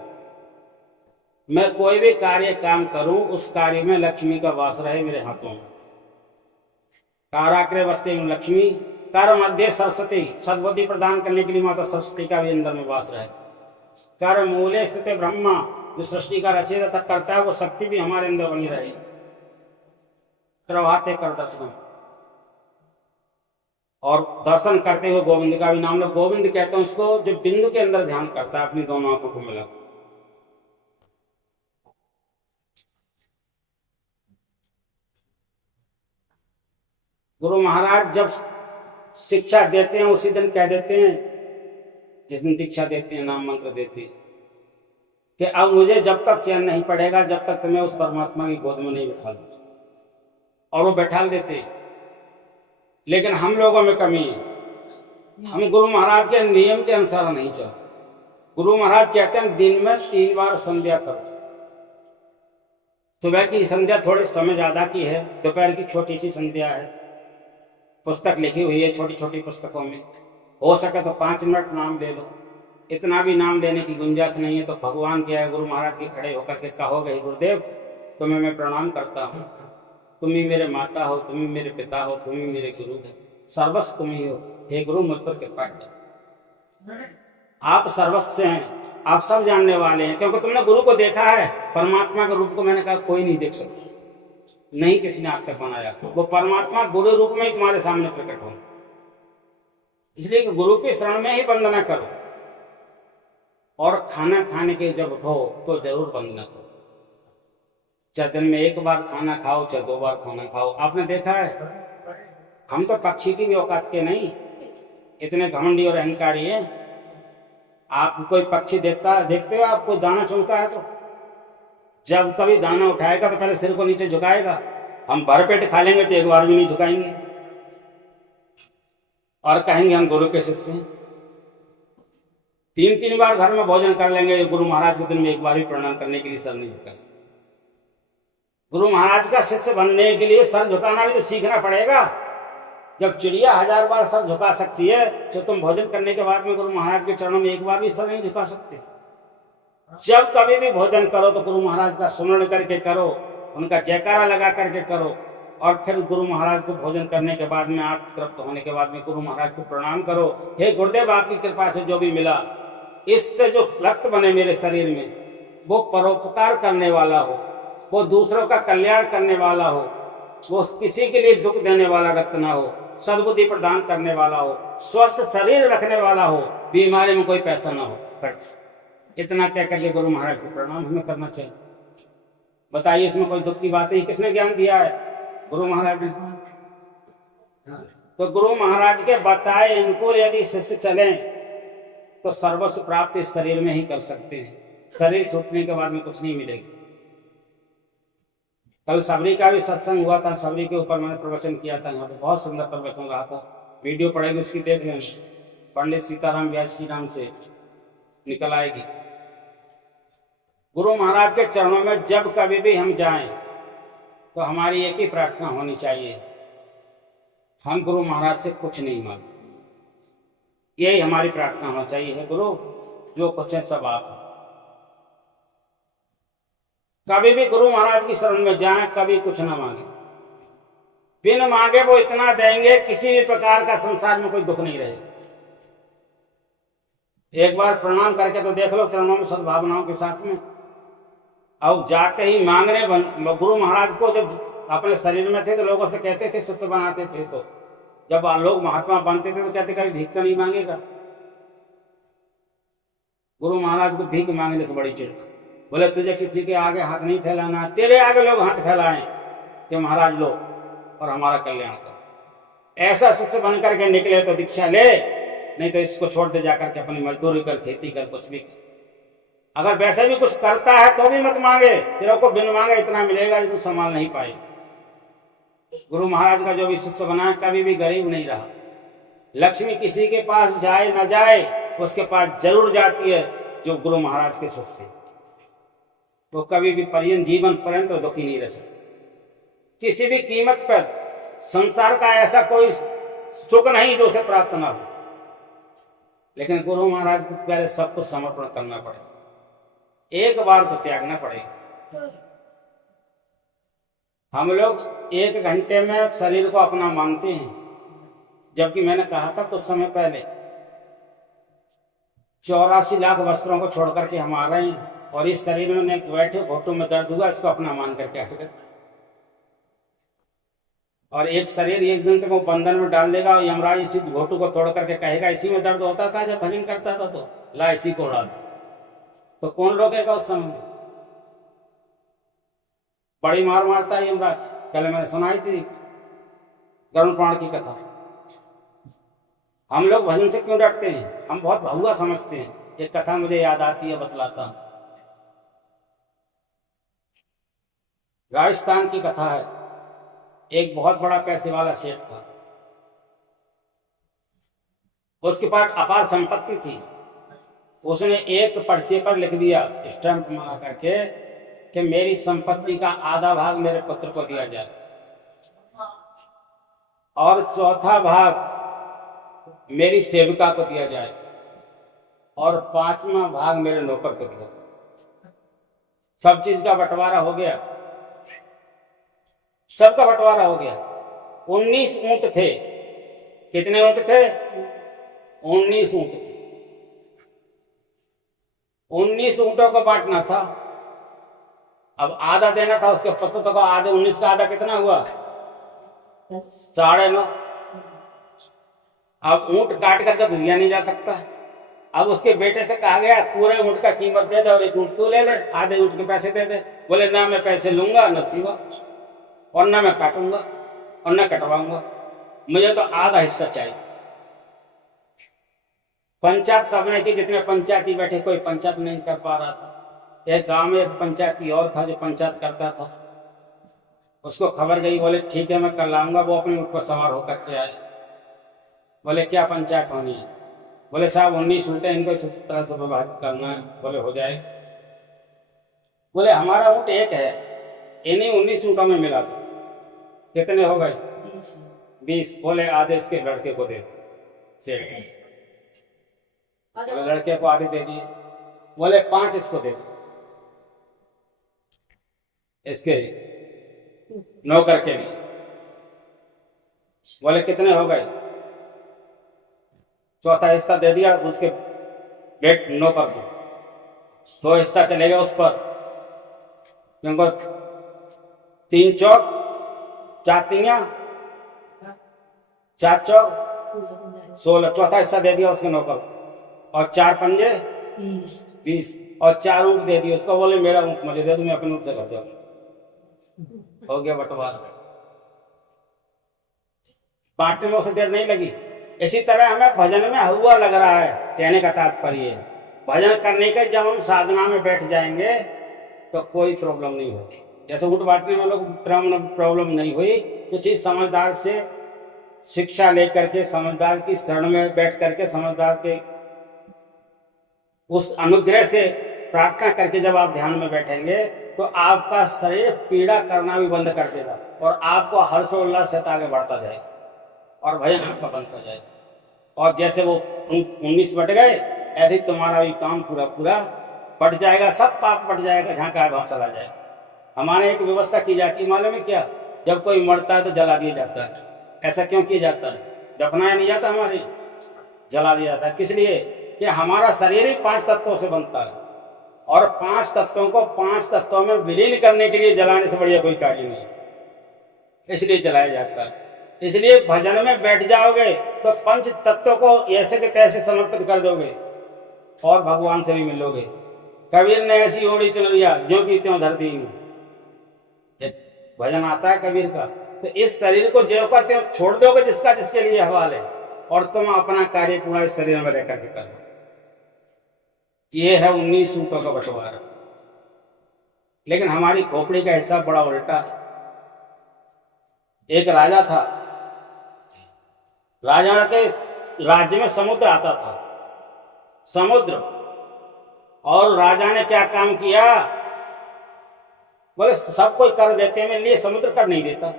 मैं कोई भी कार्य काम करूं उस कार्य में लक्ष्मी का वास रहे मेरे हाथों में। काराग्रे वसते लक्ष्मी, कर मध्य सरस्वती, सद्बुद्धि प्रदान करने के लिए माता सरस्वती का भी अंदर में वास रहे। कर मूले स्थित ब्रह्मा, जो सृष्टि का रचयिता करता है वो शक्ति भी हमारे अंदर बनी रहे। प्रभाते कर दर्शन, और दर्शन करते हुए गोविंद का भी नाम लो। गोविंद कहते हैं उसको जो बिंदु के अंदर ध्यान करता है, अपनी दोनों आंखों को मिला। गुरु महाराज जब शिक्षा देते हैं उसी दिन कह देते हैं, जिस दिन दीक्षा देते हैं, नाम मंत्र देते हैं, कि अब मुझे जब तक चैन नहीं पड़ेगा जब तक तुम्हें उस परमात्मा की गोद में नहीं बैठा लूं। और वो बैठा देते। लेकिन हम लोगों में कमी है, हम गुरु महाराज के नियम के अनुसार नहीं चलते। गुरु महाराज कहते हैं दिन में 3 बार संध्या करो। सुबह की संध्या थोड़ी समय ज्यादा की है, दोपहर की छोटी सी संध्या है, पुस्तक लिखी हुई है छोटी छोटी पुस्तकों में। हो सके तो 5 मिनट नाम ले लो। इतना भी नाम लेने की गुंजाइश नहीं है तो भगवान के गुरु महाराज के खड़े होकर के कहोगे, गुरुदेव तुम्हें मैं प्रणाम करता हूँ, तुम ही मेरे माता हो, तुम ही मेरे पिता हो, तुम ही मेरे गुरु हो, सर्वस्व तुम ही हो। हे गुरु मुझ पर कृपा कर, आप सर्वस्व हैं, आप सब जानने वाले हैं। क्योंकि तुमने गुरु को देखा है, परमात्मा के रूप को मैंने कहा कोई नहीं देख सकता, नहीं किसी ने आज तक बनाया। वो परमात्मा गुरु रूप में ही तुम्हारे सामने प्रकट हो। इसलिए गुरु के शरण में ही वंदना करो, और खाना खाने के जब उठो तो जरूर वंदना करो। चाहे दिन में 1 बार खाना खाओ, चाहे 2 बार खाना खाओ। आपने देखा है हम तो पक्षी की भी औकात के नहीं, इतने घमंडी और अहंकारी हैं। आप कोई पक्षी देखते हो, आप कोई दाना चुनता है तो जब कभी दाना उठाएगा तो पहले सिर को नीचे झुकाएगा। हम भरपेट खा लेंगे तो 1 बार भी नहीं झुकाएंगे, और कहेंगे हम गुरु के शिष्य हैं। 3-3 बार घर में भोजन कर लेंगे, गुरु महाराज को दिन में 1 बार भी प्रणाम करने के लिए सर नहीं झुका। गुरु महाराज का शिष्य बनने के लिए सर झुकाना भी तो सीखना पड़ेगा। जब चिड़िया 1000 बार सर झुका सकती है तो तुम भोजन करने के बाद में गुरु महाराज के चरणों में 1 बार भी सर नहीं झुका सकते। जब कभी भी भोजन करो तो गुरु महाराज का स्मरण करके करो, उनका जयकारा लगा करके करो, और फिर गुरु महाराज को भोजन करने के बाद में आत्म तृप्त होने के बाद में गुरु महाराज को प्रणाम करो। हे गुरुदेव आपकी कृपा से जो भी मिला, इससे जो रक्त बने मेरे शरीर में वो परोपकार करने वाला हो, वो दूसरों का कल्याण करने वाला हो, वो किसी के लिए दुख देने वाला रक्त ना हो, सद्बुद्धि प्रदान करने वाला हो, स्वस्थ शरीर रखने वाला हो, बीमारी में कोई पैसा ना हो। इतना कह करके गुरु महाराज को प्रणाम हमें करना चाहिए। बताइए इसमें कोई दुख की बात है? किसने ज्ञान दिया है? गुरु महाराज ने। तो गुरु महाराज के बताए इनको यदि शिष्य चले तो सर्वस्व प्राप्त इस शरीर में ही कर सकते हैं। शरीर छूटने के बाद में कुछ नहीं मिलेगा। कल सबरी का भी सत्संग हुआ था, सबरी के ऊपर मैंने प्रवचन किया था। यहाँ पे बहुत सुंदर प्रवचन रहा था, वीडियो पड़ेगी उसकी देख लेना, पंडित सीताराम व्यास जी नाम से निकल आएगी। गुरु महाराज के चरणों में जब कभी भी हम जाएं तो हमारी एक ही प्रार्थना होनी चाहिए, हम गुरु महाराज से कुछ नहीं मांगते। यही हमारी प्रार्थना होना चाहिए, है गुरु जो कुछ है सब आप। कभी भी गुरु महाराज की शरण में जाएं, कभी कुछ ना मांगे, बिन मांगे वो इतना देंगे, किसी भी प्रकार का संसार में कोई दुख नहीं रहे। एक बार प्रणाम करके तो देख लो चरणों में सद्भावनाओं के साथ में। अब जाते ही मांगने गुरु महाराज को जब अपने शरीर में थे तो लोगों से कहते थे, शिष्य बनाते थे, तो जब लोग महात्मा बनते थे तो कहते कभी भीख तो नहीं मांगेगा। गुरु महाराज को भीख मांगने से बड़ी चिढ़। बोले तुझे किसी के आगे हाथ नहीं फैलाना, तेरे आगे लोग हाथ फैलाएं कि महाराज लो और हमारा कल्याण करो। ऐसा शिष्य बन करके निकले तो दीक्षा ले, नहीं तो इसको छोड़ दे जाकर के अपनी मजदूरी कर, खेती कर, कुछ भी कर। अगर वैसे भी कुछ करता है तो भी मत मांगे, तेरे को बिन मांगे इतना मिलेगा जो तू संभाल नहीं पाए। गुरु महाराज का जो भी शिष्य बना है कभी भी गरीब नहीं रहा। लक्ष्मी किसी के पास जाए न जाए, उसके पास जरूर जाती है जो गुरु महाराज के शिष्य। तो कभी भी पर्यंत जीवन पर्यंत तो दुखी नहीं रह सकते। किसी भी कीमत पर संसार का ऐसा कोई सुख नहीं जो उसे प्राप्त ना हो, लेकिन गुरु महाराज को पहले सब कुछ समर्पण करना पड़ेगा, एक बार तो त्यागना पड़ेगा। हम लोग 1 घंटे में शरीर को अपना मानते हैं, जबकि मैंने कहा था कुछ समय पहले 84 लाख वस्त्रों को छोड़ करके हम आ रहे हैं, और इस शरीर में बैठे घोटों में दर्द हुआ, इसको अपना मान करके ऐसे कर। और एक शरीर एक दिन तक वो बंधन में डाल देगा, और यमराज इसी घोटू को तोड़ करके कहेगा इसी में दर्द होता था जब भजन करता था, तो ला इसी को उड़ा दो। तो कौन रोकेगा उस समय? बड़ी मार मारता है यमराज। पहले मैंने सुनाई थी गरुड़ पुराण की कथा। हम लोग भजन से क्यों डरते हैं? हम बहुत बहुआ समझते हैं। एक कथा मुझे याद आती है, बतलाता हूं। राजस्थान की कथा है। एक बहुत बड़ा पैसे वाला सेठ था, उसके पास अपार संपत्ति थी। उसने एक पर्चे पर लिख दिया, स्टैंप मारा करके, कि मेरी संपत्ति का आधा भाग मेरे पुत्र को दिया जाए, और चौथा भाग मेरी सेविका को दिया जाए, और 5वां भाग मेरे नौकर को दिया। सब चीज का बंटवारा हो गया, सबका बंटवारा हो गया। 19 ऊंट थे। कितने ऊंट थे? 19 ऊंट थे। 19 ऊंटों को बांटना था। अब आधा देना था उसके पुत्र को। आधे 19 का आधा कितना हुआ? 9.5। अब ऊंट काट करके तो दिया नहीं जा सकता। अब उसके बेटे से कहा गया पूरे ऊंट का कीमत दे दे और एक ऊंट तू ले ले, आधे ऊंट के पैसे दे दे। बोले ना मैं पैसे लूंगा न दूंगा, और ना मैं काटूंगा और ना कटवाऊंगा, मुझे तो आधा हिस्सा चाहिए। पंचायत सबने की, जितने पंचायती बैठे, कोई पंचायत नहीं कर पा रहा था। एक गांव में एक पंचायती और था जो पंचायत करता था। उसको खबर गई, बोले ठीक है मैं कल आऊंगा। वो अपने ऊँट पर सवार होकर के आए। बोले क्या पंचायत होनी है? बोले साहब 19 ऊँट, इनको इस तरह से विभाजित करना है। बोले हो जाए। बोले हमारा ऊँट एक है, इन्हीं 19 ऊँटों में मिला दो। कितने हो गए? 20। बोले आधे इसके लड़के को दे दो। लड़के को आधे दे दिए। बोले 5 इसको दे दो, इसके नौकर के लिए। बोले कितने हो गए? चौथा हिस्सा दे दिया उसके बेट नौकर को। 2 हिस्सा चलेगा उस पर, क्योंकि 3 चौक 4 तियां 4 चौक 16। चौथा हिस्सा दे दिया उसके नौकर को, और 4 पंजे 20, और 4 ऊँट दे दिए उसको। बोले मेरा ऊँट मुझे दे दो, मैं अपने ऊँट से कर जाऊंगा। हो गया बंटवारा। बांटने में उसे देर नहीं लगी। इसी तरह हमें भजन में हुआ लग रहा है। कहने का तात्पर्य है भजन करने के जब हम साधना में बैठ जाएंगे तो कोई प्रॉब्लम नहीं होगी। जैसे ऊँट बांटने में लोग प्रॉब्लम नहीं हुई, कुछ ही समझदार से शिक्षा लेकर के, समझदार की शरण में बैठ करके, समझदार के उस अनुग्रह से प्रार्थना करके जब आप ध्यान में बैठेंगे तो आपका शरीर पीड़ा करना भी बंद कर देगा, और आपको हर्षोल्लास से आगे बढ़ता जाएगा। और भजन आपका बनता जाए। और जैसे वो 19 बट गए, ऐसे ही तुम्हारा भी काम पूरा पूरा पट जाएगा, सब पाप पट जाएगा, जहाँ का वहाँ चला जाए। हमारे एक व्यवस्था की जाती है, मालूम है क्या? जब कोई मरता है तो जला दिया जाता है। ऐसा क्यों किया जाता है? दफनाया नहीं जाता, हमारे जला दिया जाता है। किस लिए? कि हमारा शरीर ही 5 तत्वों से बनता है, और 5 तत्वों को 5 तत्वों में विलीन करने के लिए जलाने से बढ़िया कोई कार्य नहीं है, इसलिए जलाया जाता है। इसलिए भजन में बैठ जाओगे तो 5 तत्वों को ऐसे के तैसे समर्पित कर दोगे और भगवान से भी मिलोगे। कबीर ने ऐसी ओढ़ी चुनरिया ज्यों की त्यों धर दी। भजन आता है कबीर का। तो इस शरीर को ज्यों का त्यों छोड़ दोगे, जिसका जिसके लिए हवाल है, और तुम अपना कार्य पूरा इस शरीर में रहकर के करो। ये है 19 सूटों का बंटवारा। लेकिन हमारी खोपड़ी का हिस्सा बड़ा उल्टा है। एक राजा था, राजा के राज्य में समुद्र आता था, समुद्र। और राजा ने क्या काम किया? बोले सब कोई कर देते हैं, मेरे लिए समुद्र कर नहीं देता।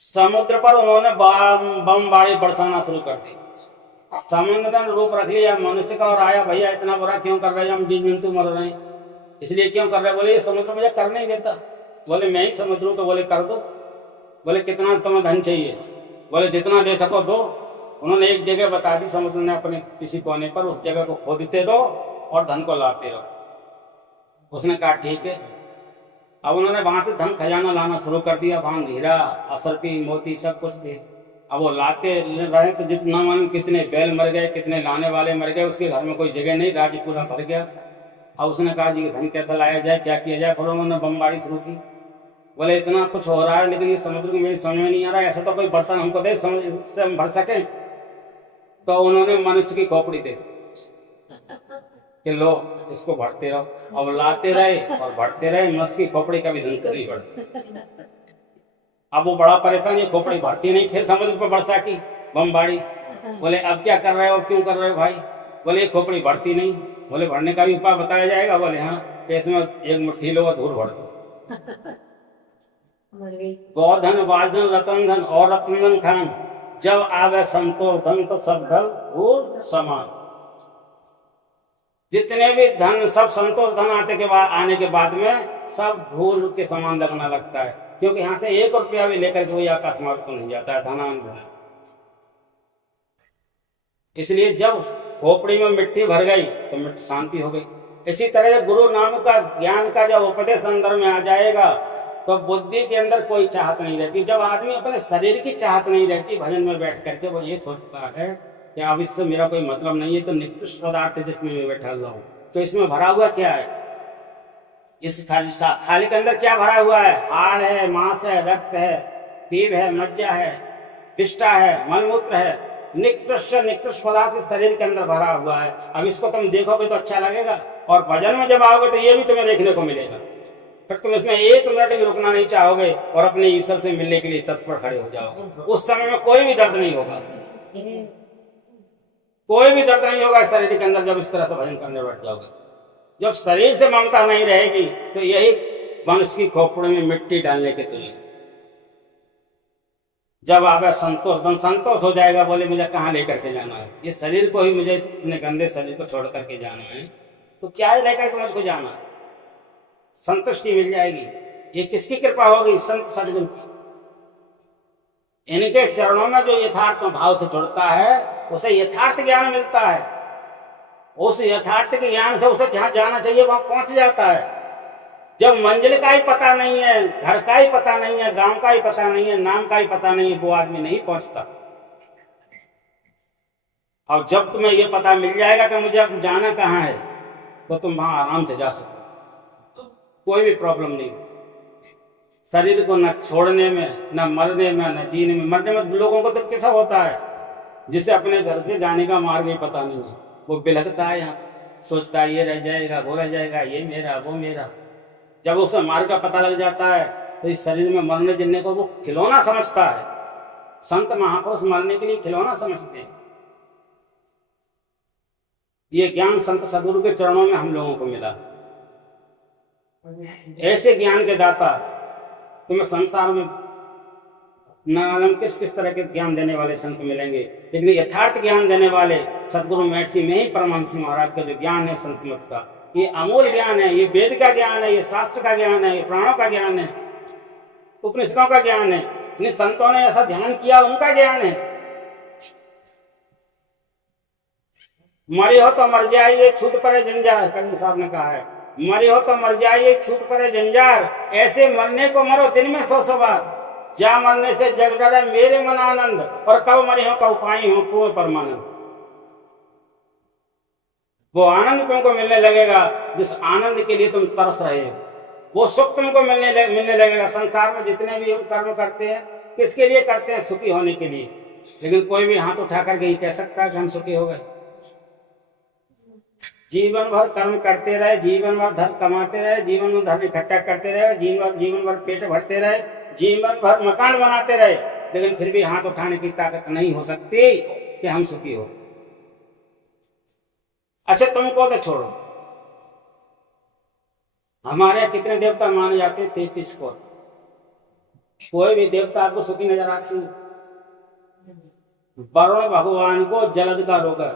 समुद्र पर उन्होंने बमबारी बरसाना शुरू कर दी। समुद्र ने रूप रख लिया मनुष्य का और आया, भैया इतना बुरा क्यों कर रहे हैं, हम जीव जंतु मर रहे हैं, इसलिए क्यों कर रहे हैं? बोले ये समुद्र मुझे कर नहीं देता। बोले मैं ही समुद्र हूं, तो बोले कर दो। बोले कितना तुम्हें धन चाहिए? बोले जितना दे सको दो। उन्होंने एक जगह बता दी समुद्र ने अपने किसी कोने पर, उस जगह को खोदते दो और धन को लाते रहो। उसने कहा ठीक है। अब उन्होंने वहां से धन खजाना लाना शुरू कर दिया, वहां हीरा असरपी मोती सब कुछ थे। अब वो लाते रहे तो जितना मन, कितने बैल मर गए, कितने लाने वाले मर गए, उसके घर में कोई जगह नहीं, राज्य पूरा भर गया। अब उसने कहा जी धन कैसे लाया जाए, क्या किया जाए? फिर उन्होंने बमबारी शुरू की। बोले इतना कुछ हो रहा है, लेकिन ये समुद्र को मेरी समझ में नहीं आ रहा है, ऐसा तो कोई बर्तन हमको दे इससे हम भर सके। तो उन्होंने मनुष्य की खोपड़ी दे कि लो इसको भरते रहो। अब लाते रहे और भरते रहे, मनुष्य की खोपड़ी का भी धन नहीं बढ़ती। अब वो बड़ा परेशान, ये खोपड़ी भरती नहीं, फिर समुद्र पर बरसा की बमबारी। बोले अब क्या कर रहे हो, क्यों कर रहे हो भाई? बोले ये खोपड़ी भरती नहीं। बोले भरने का भी उपाय बताया जाएगा? बोले हाँ, इसमें एक मुट्ठी लो और धूल भर दो। गौधन वाजन रतन धन और रत्न धन खान, जब आवे संतोष धन तो सब धन धूल समान। जितने भी धन सब संतोष धन आने के बाद में सब धूल के समान लगना लगता है, क्योंकि यहाँ से 1 रुपया भी लेकर कोई आकाश मार्ग को नहीं जाता है, धनान धन। इसलिए जब खोपड़ी में मिट्टी भर गई तो मिट्टी शांति हो गई। इसी तरह गुरु नाम का ज्ञान का जब उपदेश अंदर में आ जाएगा तो बुद्धि के अंदर कोई चाहत नहीं रहती। जब आदमी अपने शरीर की चाहत नहीं रहती, भजन में बैठ करके वो ये सोचता है कि अब इससे मेरा कोई मतलब नहीं है, तो निकृष्ट पदार्थ जिसमें मैं बैठा हुआ हूँ, तो इसमें भरा हुआ क्या है? इस थाली के अंदर क्या भरा हुआ है? हाड़ है, मांस है, रक्त है, पीप है, मज्जा है, पिष्टा है, मलमूत्र है, निकृष्ट पदार्थ इस शरीर के अंदर भरा हुआ है। अब इसको तुम देखोगे तो अच्छा लगेगा, और भजन में जब आओगे तो ये भी तुम्हें देखने को मिलेगा। फिर तुम इसमें 1 मिनट भी रुकना नहीं चाहोगे और अपने ईश्वर से मिलने के लिए तत्पर खड़े हो जाओगे। उस समय में कोई भी दर्द नहीं होगा, कोई भी दर्द नहीं होगा शरीर के अंदर, जब इस तरह से भजन करने बैठ जाओगे। जब शरीर से ममता नहीं रहेगी तो यही मनुष्य की खोपड़ी में मिट्टी डालने के तुल्य। जब आवे संतोष धन, संतोष हो जाएगा। बोले मुझे कहाँ लेकर के जाना है? इस शरीर को ही मुझे, अपने गंदे शरीर को छोड़ करके जाना है, तो क्या लेकर के मुझको जाना है? संतुष्टि मिल जाएगी। ये किसकी कृपा होगी? संत सद्गुरु की। इनके चरणों में जो यथार्थ भाव से जुड़ता है उसे यथार्थ ज्ञान मिलता है। उस यथार्थ के ज्ञान से उसे जहां जाना चाहिए वहां पहुंच जाता है। जब मंजिल का ही पता नहीं है, घर का ही पता नहीं है, गांव का ही पता नहीं है, नाम का ही पता नहीं है, वो आदमी नहीं पहुंचता। और जब तुम्हें ये पता मिल जाएगा कि मुझे अब जाना कहाँ है, तो तुम वहां आराम से जा सकते, कोई भी प्रॉब्लम नहीं। शरीर को न छोड़ने में, न मरने में, न जीने में। मरने में लोगों को तो कैसा होता है, जिसे अपने घर से जाने का मार्ग ही पता नहीं है, वो बिलखता है, यहाँ सोचता है ये रह जाएगा, वो रह जाएगा, ये मेरा, वो मेरा। जब उसे मार्ग का पता लग जाता है तो इस शरीर में मरने जिनने को वो खिलौना समझता है। संत महापुरुष मरने के लिए खिलौना समझते हैं। ये ज्ञान संत सद्गुरु के चरणों में हम लोगों को मिला। ऐसे ज्ञान के दाता तुम्हें संसार में न मालूम किस किस तरह के ज्ञान देने वाले संत मिलेंगे, लेकिन यथार्थ ज्ञान देने वाले सदगुरु महर्षि में ही परमहंस महाराज का जो ज्ञान है संत मत का, ये अमूल ज्ञान है, ये वेद का ज्ञान है, ये शास्त्र का ज्ञान है, ये पुराणों का ज्ञान है, उपनिषदों का ज्ञान है। इन संतों ने ऐसा ध्यान किया, उनका ज्ञान है। मरी हो तो मर जाइए छूट पड़े जंजार, कबीर साहब ने कहा है, मरी हो तो मर जाइए छूट पड़े जंजार, ऐसे मरने को मरो दिन में 100 बार, जा मरने से जग डरे मेरे मन आनंद, और कब मरी हो कब पाई हो कुएं परमानंद। वो आनंद तुमको मिलने लगेगा जिस आनंद के लिए तुम तरस रहे हो, वो सुख तुमको मिलने लगेगा। संसार में जितने भी हम कर्म करते हैं किसके लिए करते हैं? सुखी होने के लिए। लेकिन कोई भी हाथ उठा करके ये कह सकता है कि हम सुखी हो गए? जीवन भर कर्म करते रहे, जीवन भर धन कमाते रहे, जीवन भर धन इकट्ठा करते रहे, जीवन भर पेट भरते रहे, जीवन भर मकान बनाते रहे, लेकिन फिर भी हाथ उठाने की ताकत नहीं हो सकती कि हम सुखी हो। अच्छा तुमको तो छोड़ो, हमारे यहाँ कितने देवता माने जाते हैं? 33 को। कोई भी देवता आपको सुखी नजर आती है? वरुण भगवान को जलद का रोग है,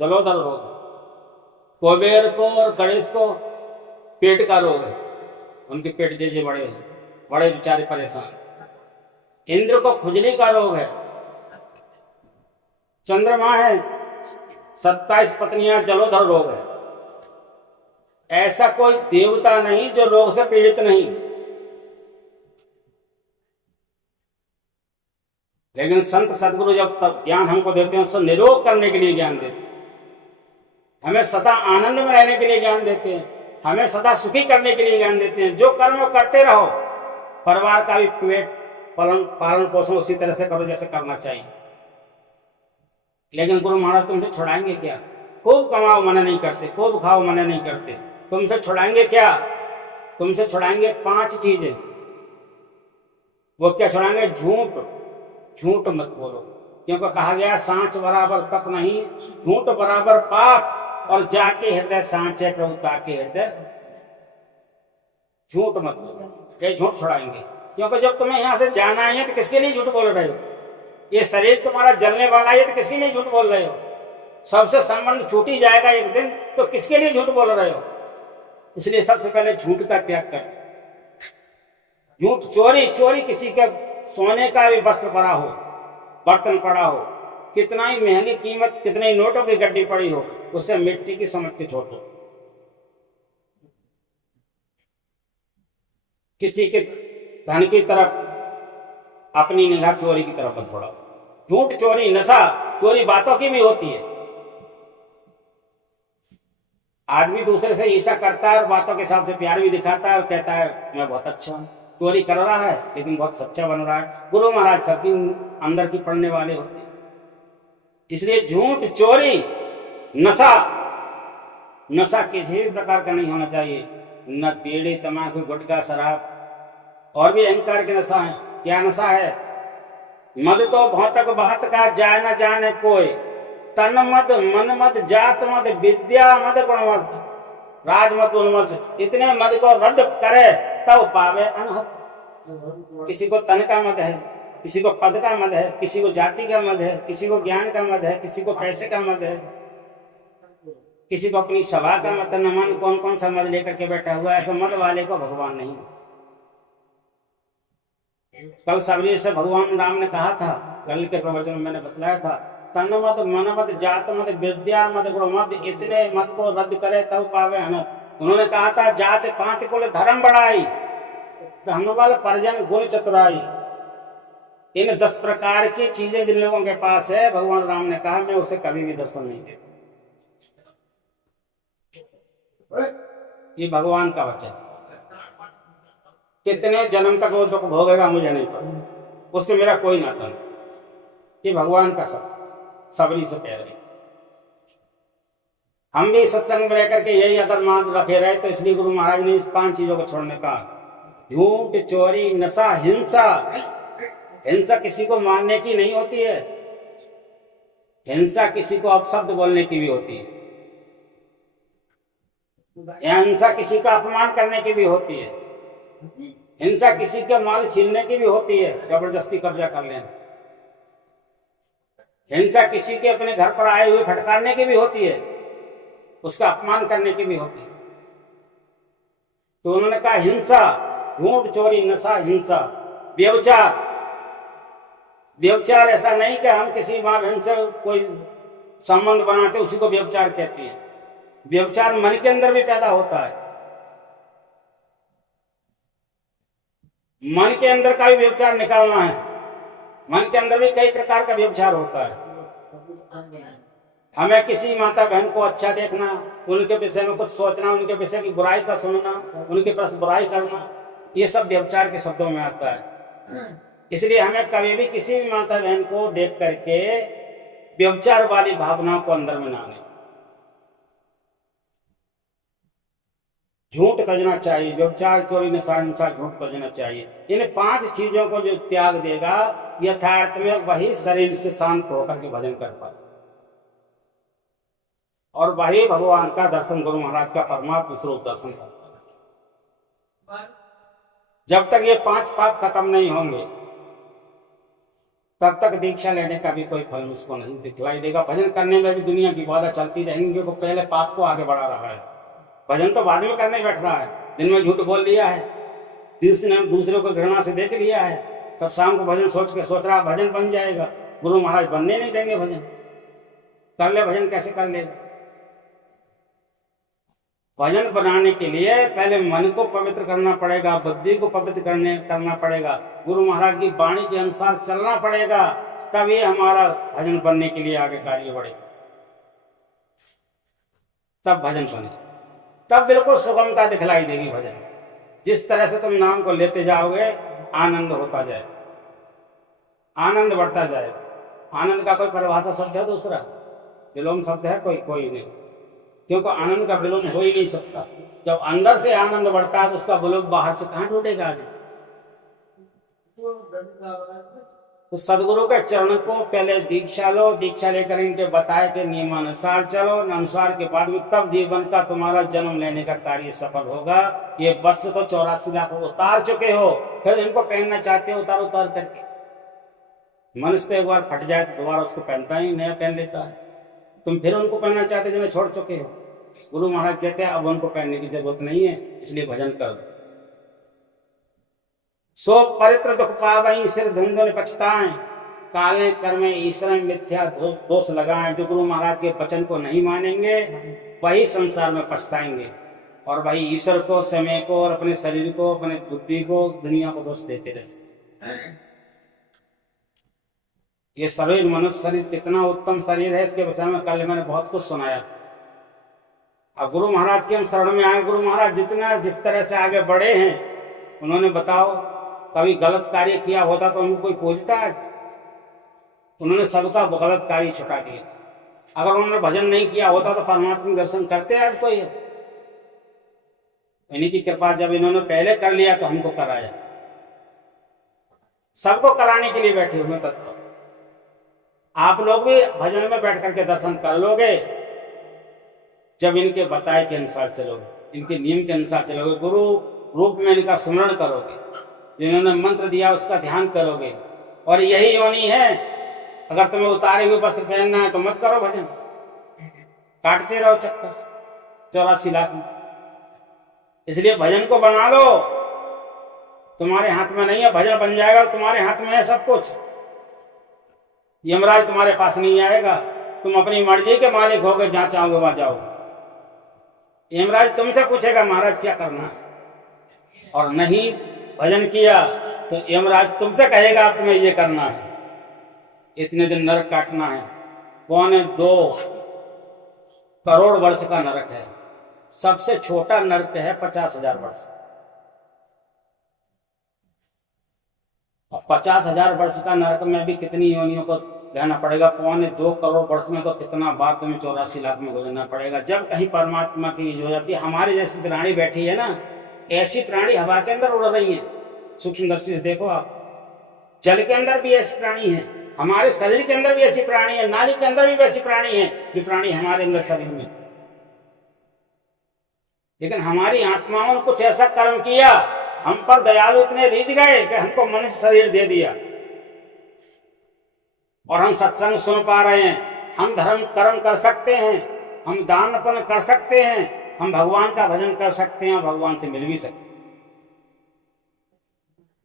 जलोदर रोग है। कुबेर को और गणेश को पेट का रोग है, उनके पेट जे बड़े हैं, बड़े बेचारे परेशान। इंद्र को खुजली का रोग है। चंद्रमा है 27 पत्नियां, जलोदर रोग है। ऐसा कोई देवता नहीं जो रोग से पीड़ित नहीं। लेकिन संत सदगुरु जब तक ज्ञान हमको देते हैं, उससे निरोग करने के लिए ज्ञान देते हैं, हमें सदा आनंद में रहने के लिए ज्ञान देते हैं, हमें सदा सुखी करने के लिए ज्ञान देते हैं। जो कर्म करते रहो, परिवार का भी पेट पालन पोषण उसी तरह से करो जैसे करना चाहिए। लेकिन गुरु महाराज तुमसे छुड़ाएंगे क्या? खूब कमाओ मना नहीं करते, खूब खाओ मना नहीं करते, तुमसे छुड़ाएंगे क्या? तुमसे छुड़ाएंगे 5 चीजें। वो क्या छुड़ाएंगे? झूठ। झूठ मत बोलो, क्योंकि कहा गया सांच बराबर तप नहीं, झूठ बराबर पाप, और जाके हृदय सांच है प्रभु ताके हृदय। झूठ मत बोलो, ये झूठ छुड़ाएंगे। क्योंकि जब तुम्हें यहां से जाना है तो किसके लिए झूठ बोल रहे हो? ये शरीर तुम्हारा जलने वाला है तो किसके लिए झूठ बोल रहे हो? सबसे संबंध छूट ही जाएगा एक दिन, तो किसके लिए झूठ बोल रहे हो? इसलिए सबसे पहले झूठ का त्याग कर। झूठ, चोरी किसी के सोने का भी वस्त्र पड़ा हो, बर्तन पड़ा हो, कितना ही महंगी कीमत, कितने ही नोटों की गड्डी पड़ी हो, उसे मिट्टी की समझ के छोड़ दो। किसी के धन की तरफ अपनी निगाह चोरी की तरफ मत बढ़ाओ। झूठ, चोरी, नशा, चोरी बातों की भी होती है। आदमी दूसरे से ईर्ष्या करता है और बातों के हिसाब से प्यार भी दिखाता है और कहता है मैं बहुत अच्छा हूं। चोरी कर रहा है लेकिन बहुत सच्चा बन रहा है। गुरु महाराज सबकी अंदर की पढ़ने वाले होते हैं। इसलिए झूठ, चोरी, नशा किसी भी प्रकार का नहीं होना चाहिए। न बीड़ी, तम्बाकू, गुटखा, शराब, और भी अहंकार के नशा है। क्या नशा है? मद तो भौतक बात का जाय न जाने कोई, तन मद, मन मद, जात मद, विद्या मद, गुण मद, राज मद, गुण मद, इतने मद को रद्द करे तब पावे अनहत। किसी को तन का मद है, किसी को पद का मद है, किसी को जाति का मद है, किसी को ज्ञान का मद है, किसी को पैसे का मद है, किसी को अपनी सभा का मत न मन। कौन कौन सा मद लेकर के बैठा हुआ है? ऐसे मद वाले को भगवान नहीं। कल सबरी से भगवान राम ने कहा था, कल के प्रवचन में मैंने बतलाया था, तन मत, मन मत, जात मत, विद्या मत, गुण मत, इतने मत को रद्द करे तब पावे अनंत। उन्होंने कहा था जात पांच कुल धर्म बढ़ाई, धर्म वाले परिजन गुण चतुराई। इन 10 प्रकार की चीजें जिन लोगों के पास है, भगवान राम ने कहा मैं उसे कभी भी दर्शन नहीं देता। ये भगवान का वचन। कितने जन्म तक वो दुख भोगेगा मुझे नहीं पता, उससे मेरा कोई नाता नहीं। ये भगवान का सबरी से कह रहे। हम भी सत्संग में रहकर के यही अगर मान रखे रहे, तो इसलिए गुरु महाराज ने इस 5 चीजों को छोड़ने का। झूठ, चोरी, नशा, हिंसा। हिंसा किसी को मारने की नहीं होती है, हिंसा किसी को अपशब्द बोलने की भी होती है, हिंसा किसी का अपमान करने की भी होती है, हिंसा किसी के माल छीनने की भी होती है, जबरदस्ती कब्जा कर लेना। हिंसा किसी के अपने घर पर आए हुए फटकारने की भी होती है, उसका अपमान करने की भी होती है। तो उन्होंने कहा हिंसा, झूठ, चोरी, नशा, हिंसा, व्यभिचार। व्यभिचार ऐसा नहीं कि हम किसी माँ बहन से कोई संबंध बनाते उसी को व्यभिचार कहती है। व्यभिचार मन के अंदर भी पैदा होता है, मन के अंदर का भी व्यभिचार निकालना है। मन के अंदर भी कई प्रकार का व्यभिचार होता है। हमें किसी माता बहन को अच्छा देखना, उनके विषय में कुछ सोचना, उनके विषय की बुराई का सुनना, उनके पास बुराई करना, ये सब व्यभिचार के शब्दों में आता है। इसलिए हमें कभी भी किसी भी माता बहन को देख करके व्यभिचार वाली भावनाओं को अंदर में ना आने। झूठ तजना चाहिए, व्यभिचार, चोरी, नशा, हिंसा, झूठ तजना चाहिए। इन 5 चीजों को जो त्याग देगा, यथार्थ में वही शरीर से शांत होकर के भजन कर पाए, और वही भगवान का दर्शन, गुरु महाराज का परमात्म स्वरूप दर्शन करता है। जब तक ये 5 पाप खत्म नहीं होंगे, तब तक दीक्षा लेने का भी कोई फल उसको नहीं दिखलाई देगा। भजन करने में भी दुनिया की बाधा चलती रहेंगी, क्योंकि पहले पाप को आगे बढ़ा रहा है। भजन तो बाद में करने बैठ रहा है। दिन में झूठ बोल लिया है, दूसरे को घृणा से देख लिया है, तब शाम को भजन सोच रहा भजन बन जाएगा। गुरु महाराज बनने नहीं देंगे भजन। कर ले भजन, कैसे कर लेगा? भजन बनाने के लिए पहले मन को पवित्र करना पड़ेगा, बुद्धि को पवित्र करना पड़ेगा, गुरु महाराज की वाणी के अनुसार चलना पड़ेगा, तभी हमारा भजन बनने के लिए आगे कार्य बढ़ेगा। तब भजन बने, तब बिल्कुल सुगमता दिखलाई देगी भजन। जिस तरह से तुम नाम को लेते जाओगे, आनंद होता जाए, आनंद बढ़ता जाए। आनंद का कोई परिभाषा शब्द है दूसरा? विलोम शब्द है कोई नहीं, क्योंकि आनंद का विलोम हो ही नहीं सकता। जब अंदर से आनंद बढ़ता है तो उसका विलोम बाहर से कहां ढूंढेगा आगे? तो सदगुरु के चरण को पहले दीक्षा लो, दीक्षा लेकर इनके बताए के नियमानुसार चलो, अनुसार के बाद में तब जीवन का तुम्हारा जन्म लेने का कार्य सफल होगा। ये वस्त्र तो 84 लाख उतार चुके हो, फिर इनको पहनना चाहते हो उतार करके। मनुष्य तो एक बार फट जाए तो दोबारा उसको पहनता ही, नया पहन लेता है। तुम फिर उनको पहनना चाहते जिन्हें छोड़ चुके हो। गुरु महाराज कहते हैं अब उनको पहनने की जरूरत नहीं है, इसलिए भजन कर दो। सो परित्र दुख पावहीं सिर धुंधुन पछताएं, काले कर्मे ईश्वर में मिथ्या दोष लगाएं। जो गुरु महाराज के वचन को नहीं मानेंगे वही संसार में पछताएंगे, और वही ईश्वर को, समय को, और अपने शरीर को, अपने बुद्धि को, दुनिया को दोष देते रहते। ये शरीर, मनुष्य शरीर कितना उत्तम शरीर है, इसके विषय में कल मैंने बहुत कुछ सुनाया। अब गुरु महाराज के हम शरण में आए। गुरु महाराज जिस तरह से आगे बढ़े हैं, उन्होंने बताओ कभी गलत कार्य किया होता तो उनको कोई पूछता है? उन्होंने सबका गलत कार्य छुटा दिया। अगर उन्होंने भजन नहीं किया होता तो परमात्मा दर्शन करते आज कोई? इन्हीं की कृपा, जब इन्होंने पहले कर लिया तो हमको कराया। सबको कराने के लिए बैठे हुए तत्व। आप लोग भी भजन में बैठ करके दर्शन कर लोगे जब इनके बताए के अनुसार चलोगे, इनके नियम के अनुसार चलोगे, गुरु रूप में इनका स्मरण करोगे, जिन्होंने मंत्र दिया उसका ध्यान करोगे। और यही योनि है। अगर तुम्हें उतारे हुए वस्त्र पहनना है तो मत करो भजन, काटते रहो चक्कर 84 लाख में। इसलिए भजन को बना लो। तुम्हारे हाथ में नहीं है, भजन बन जाएगा तुम्हारे हाथ में है सब कुछ। यमराज तुम्हारे पास नहीं आएगा, तुम अपनी मर्जी के मालिक होगे, जहां चाहोगे वहां जाओगे। यमराज तुमसे पूछेगा महाराज क्या करना है, और नहीं भजन किया तो यमराज तुमसे कहेगा तुम्हें ये करना है, इतने दिन नरक काटना है। 2.25 करोड़ वर्ष का नरक है। सबसे छोटा नरक है 50,000 वर्ष। और 50,000 वर्ष का नरक में भी कितनी योनियों को रहना पड़ेगा। 2.25 करोड़ वर्ष में तो कितना बार तुम्हें 84 लाख में गुजरना पड़ेगा। जब कहीं परमात्मा की हो जाती है। हमारी जैसी प्राणी बैठी है ना, ऐसी प्राणी हवा के अंदर उड़ रही है। सूक्ष्म दृष्टि से देखो आप, जल के अंदर भी ऐसी प्राणी है, हमारे शरीर के अंदर भी ऐसी प्राणी है, नाली के अंदर भी वैसी प्राणी है, जो प्राणी हमारे अंदर शरीर में। लेकिन हमारी आत्माओं ने कुछ ऐसा कर्म किया हम पर दयालु इतने रीझ गए कि हमको मनुष्य शरीर दे दिया और हम सत्संग सुन पा रहे हैं, हम धर्म कर्म कर सकते हैं, हम दान पुण्य कर सकते हैं, हम भगवान का भजन कर सकते हैं और भगवान से मिल भी सकते हैं।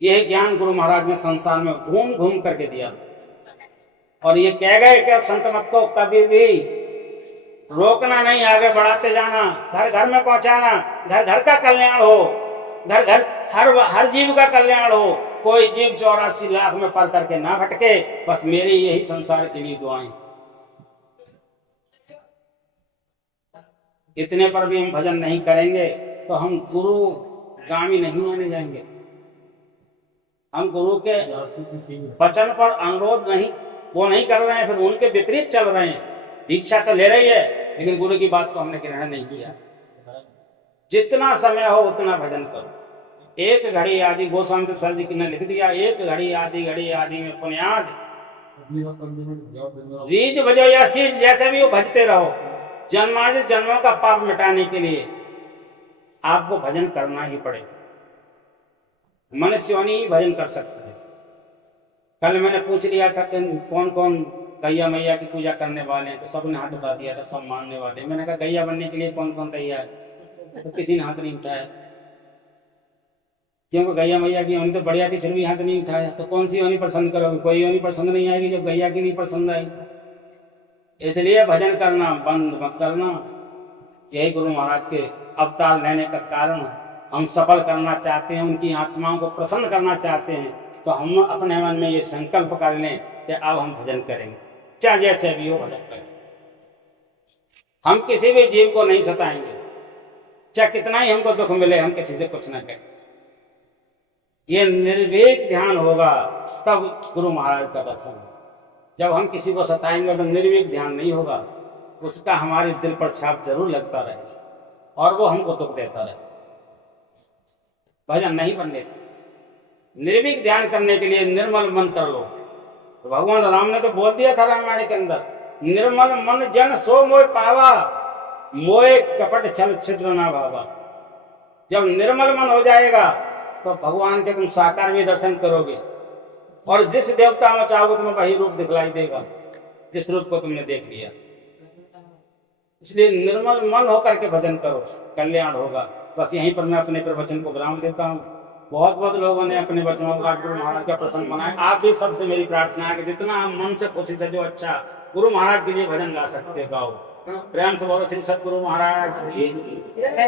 यह ज्ञान गुरु महाराज ने संसार में घूम घूम करके दिया और ये कह गए कि अब संत मत को कभी भी रोकना नहीं, आगे बढ़ाते जाना, घर घर में पहुंचाना, घर घर का कल्याण हो, घर घर हर जीव का कल्याण हो, कोई जीव 84 लाख में पल करके ना भटके। बस मेरी यही संसार के लिए दुआएं। इतने पर भी हम भजन नहीं करेंगे तो हम गुरु गामी नहीं माने जाएंगे। हम गुरु के वचन पर अनुरोध नहीं कर रहे हैं, फिर उनके विपरीत चल रहे हैं। दीक्षा तो ले रही है लेकिन गुरु की बात को हमने ग्रहण नहीं किया। जितना समय हो उतना भजन करो। एक घड़ी आदि, गोस्वामी सर जी ने लिख दिया, एक घड़ी आदि घड़ी आदि में पुण्याद रीज भजो या शीज, जैसे भी वो भजते रहो। जन्मार्जित जन्मों का पाप मिटाने के लिए आपको भजन करना ही पड़ेगा। मनुष्य ही भजन कर सकता है। कल मैंने पूछ लिया था कि कौन कौन गैया मैया की पूजा करने वाले हैं, तो सबने हाथ उठा दिया था, सब मानने वाले। मैंने कहा गैया बनने के लिए कौन कौन तैयार है, तो किसी ने हाथ नहीं उठाया। क्योंकि गैया मैया की होनी तो बढ़िया थी, फिर भी हाथ नहीं उठाया। तो कौन सी होनी पसंद करोगे? कोई होनी पसंद नहीं आएगी जब गैया की नहीं पसंद आई। इसलिए भजन करना बंद मत करना। यही गुरु महाराज के अवतार लेने का कारण है। हम सफल करना चाहते हैं, उनकी आत्माओं को प्रसन्न करना चाहते हैं, तो हम अपने मन में ये संकल्प कर लें कि अब हम भजन करेंगे, चाहे जैसे भी हो भजन करें। हम किसी भी जीव को नहीं सताएंगे, चाहे कितना ही हमको दुख मिले, हम किसी से कुछ ना कहें। ये निर्भीक ध्यान होगा तब गुरु महाराज का दर्शन होगा। जब हम किसी को सताएंगे तो निर्भीक ध्यान नहीं होगा, उसका हमारे दिल पर छाप जरूर लगता रहेगा और वो हमको दुख देता रहेगा। भजन नहीं बनने। निर्भीक ध्यान करने के लिए निर्मल मन कर लो। तो भगवान राम ने तो बोल दिया था रामायण के अंदर, निर्मल मन जन सो मोय पावा, मोय कपट छल छिद्र ना भावा। जब निर्मल मन हो जाएगा तो भगवान के तुम साकार भी दर्शन करोगे और जिस देवता में चाहोगे तुम्हें वही रूप दिखलाई देगा जिस रूप को तुमने देख लिया। इसलिए निर्मल मन होकर के भजन करो, कल्याण होगा। बस यहीं पर मैं अपने प्रवचन को विराम देता हूँ। बहुत बहुत लोगों ने अपने वचनों का गुरु महाराज का प्रसंग बनाया। आप भी सबसे मेरी प्रार्थना है कि जितना हम मन से खुशी से जो अच्छा गुरु महाराज के लिए भजन गा सकते गाओ। प्रेम से बोलो श्री सतगुरु महाराज की।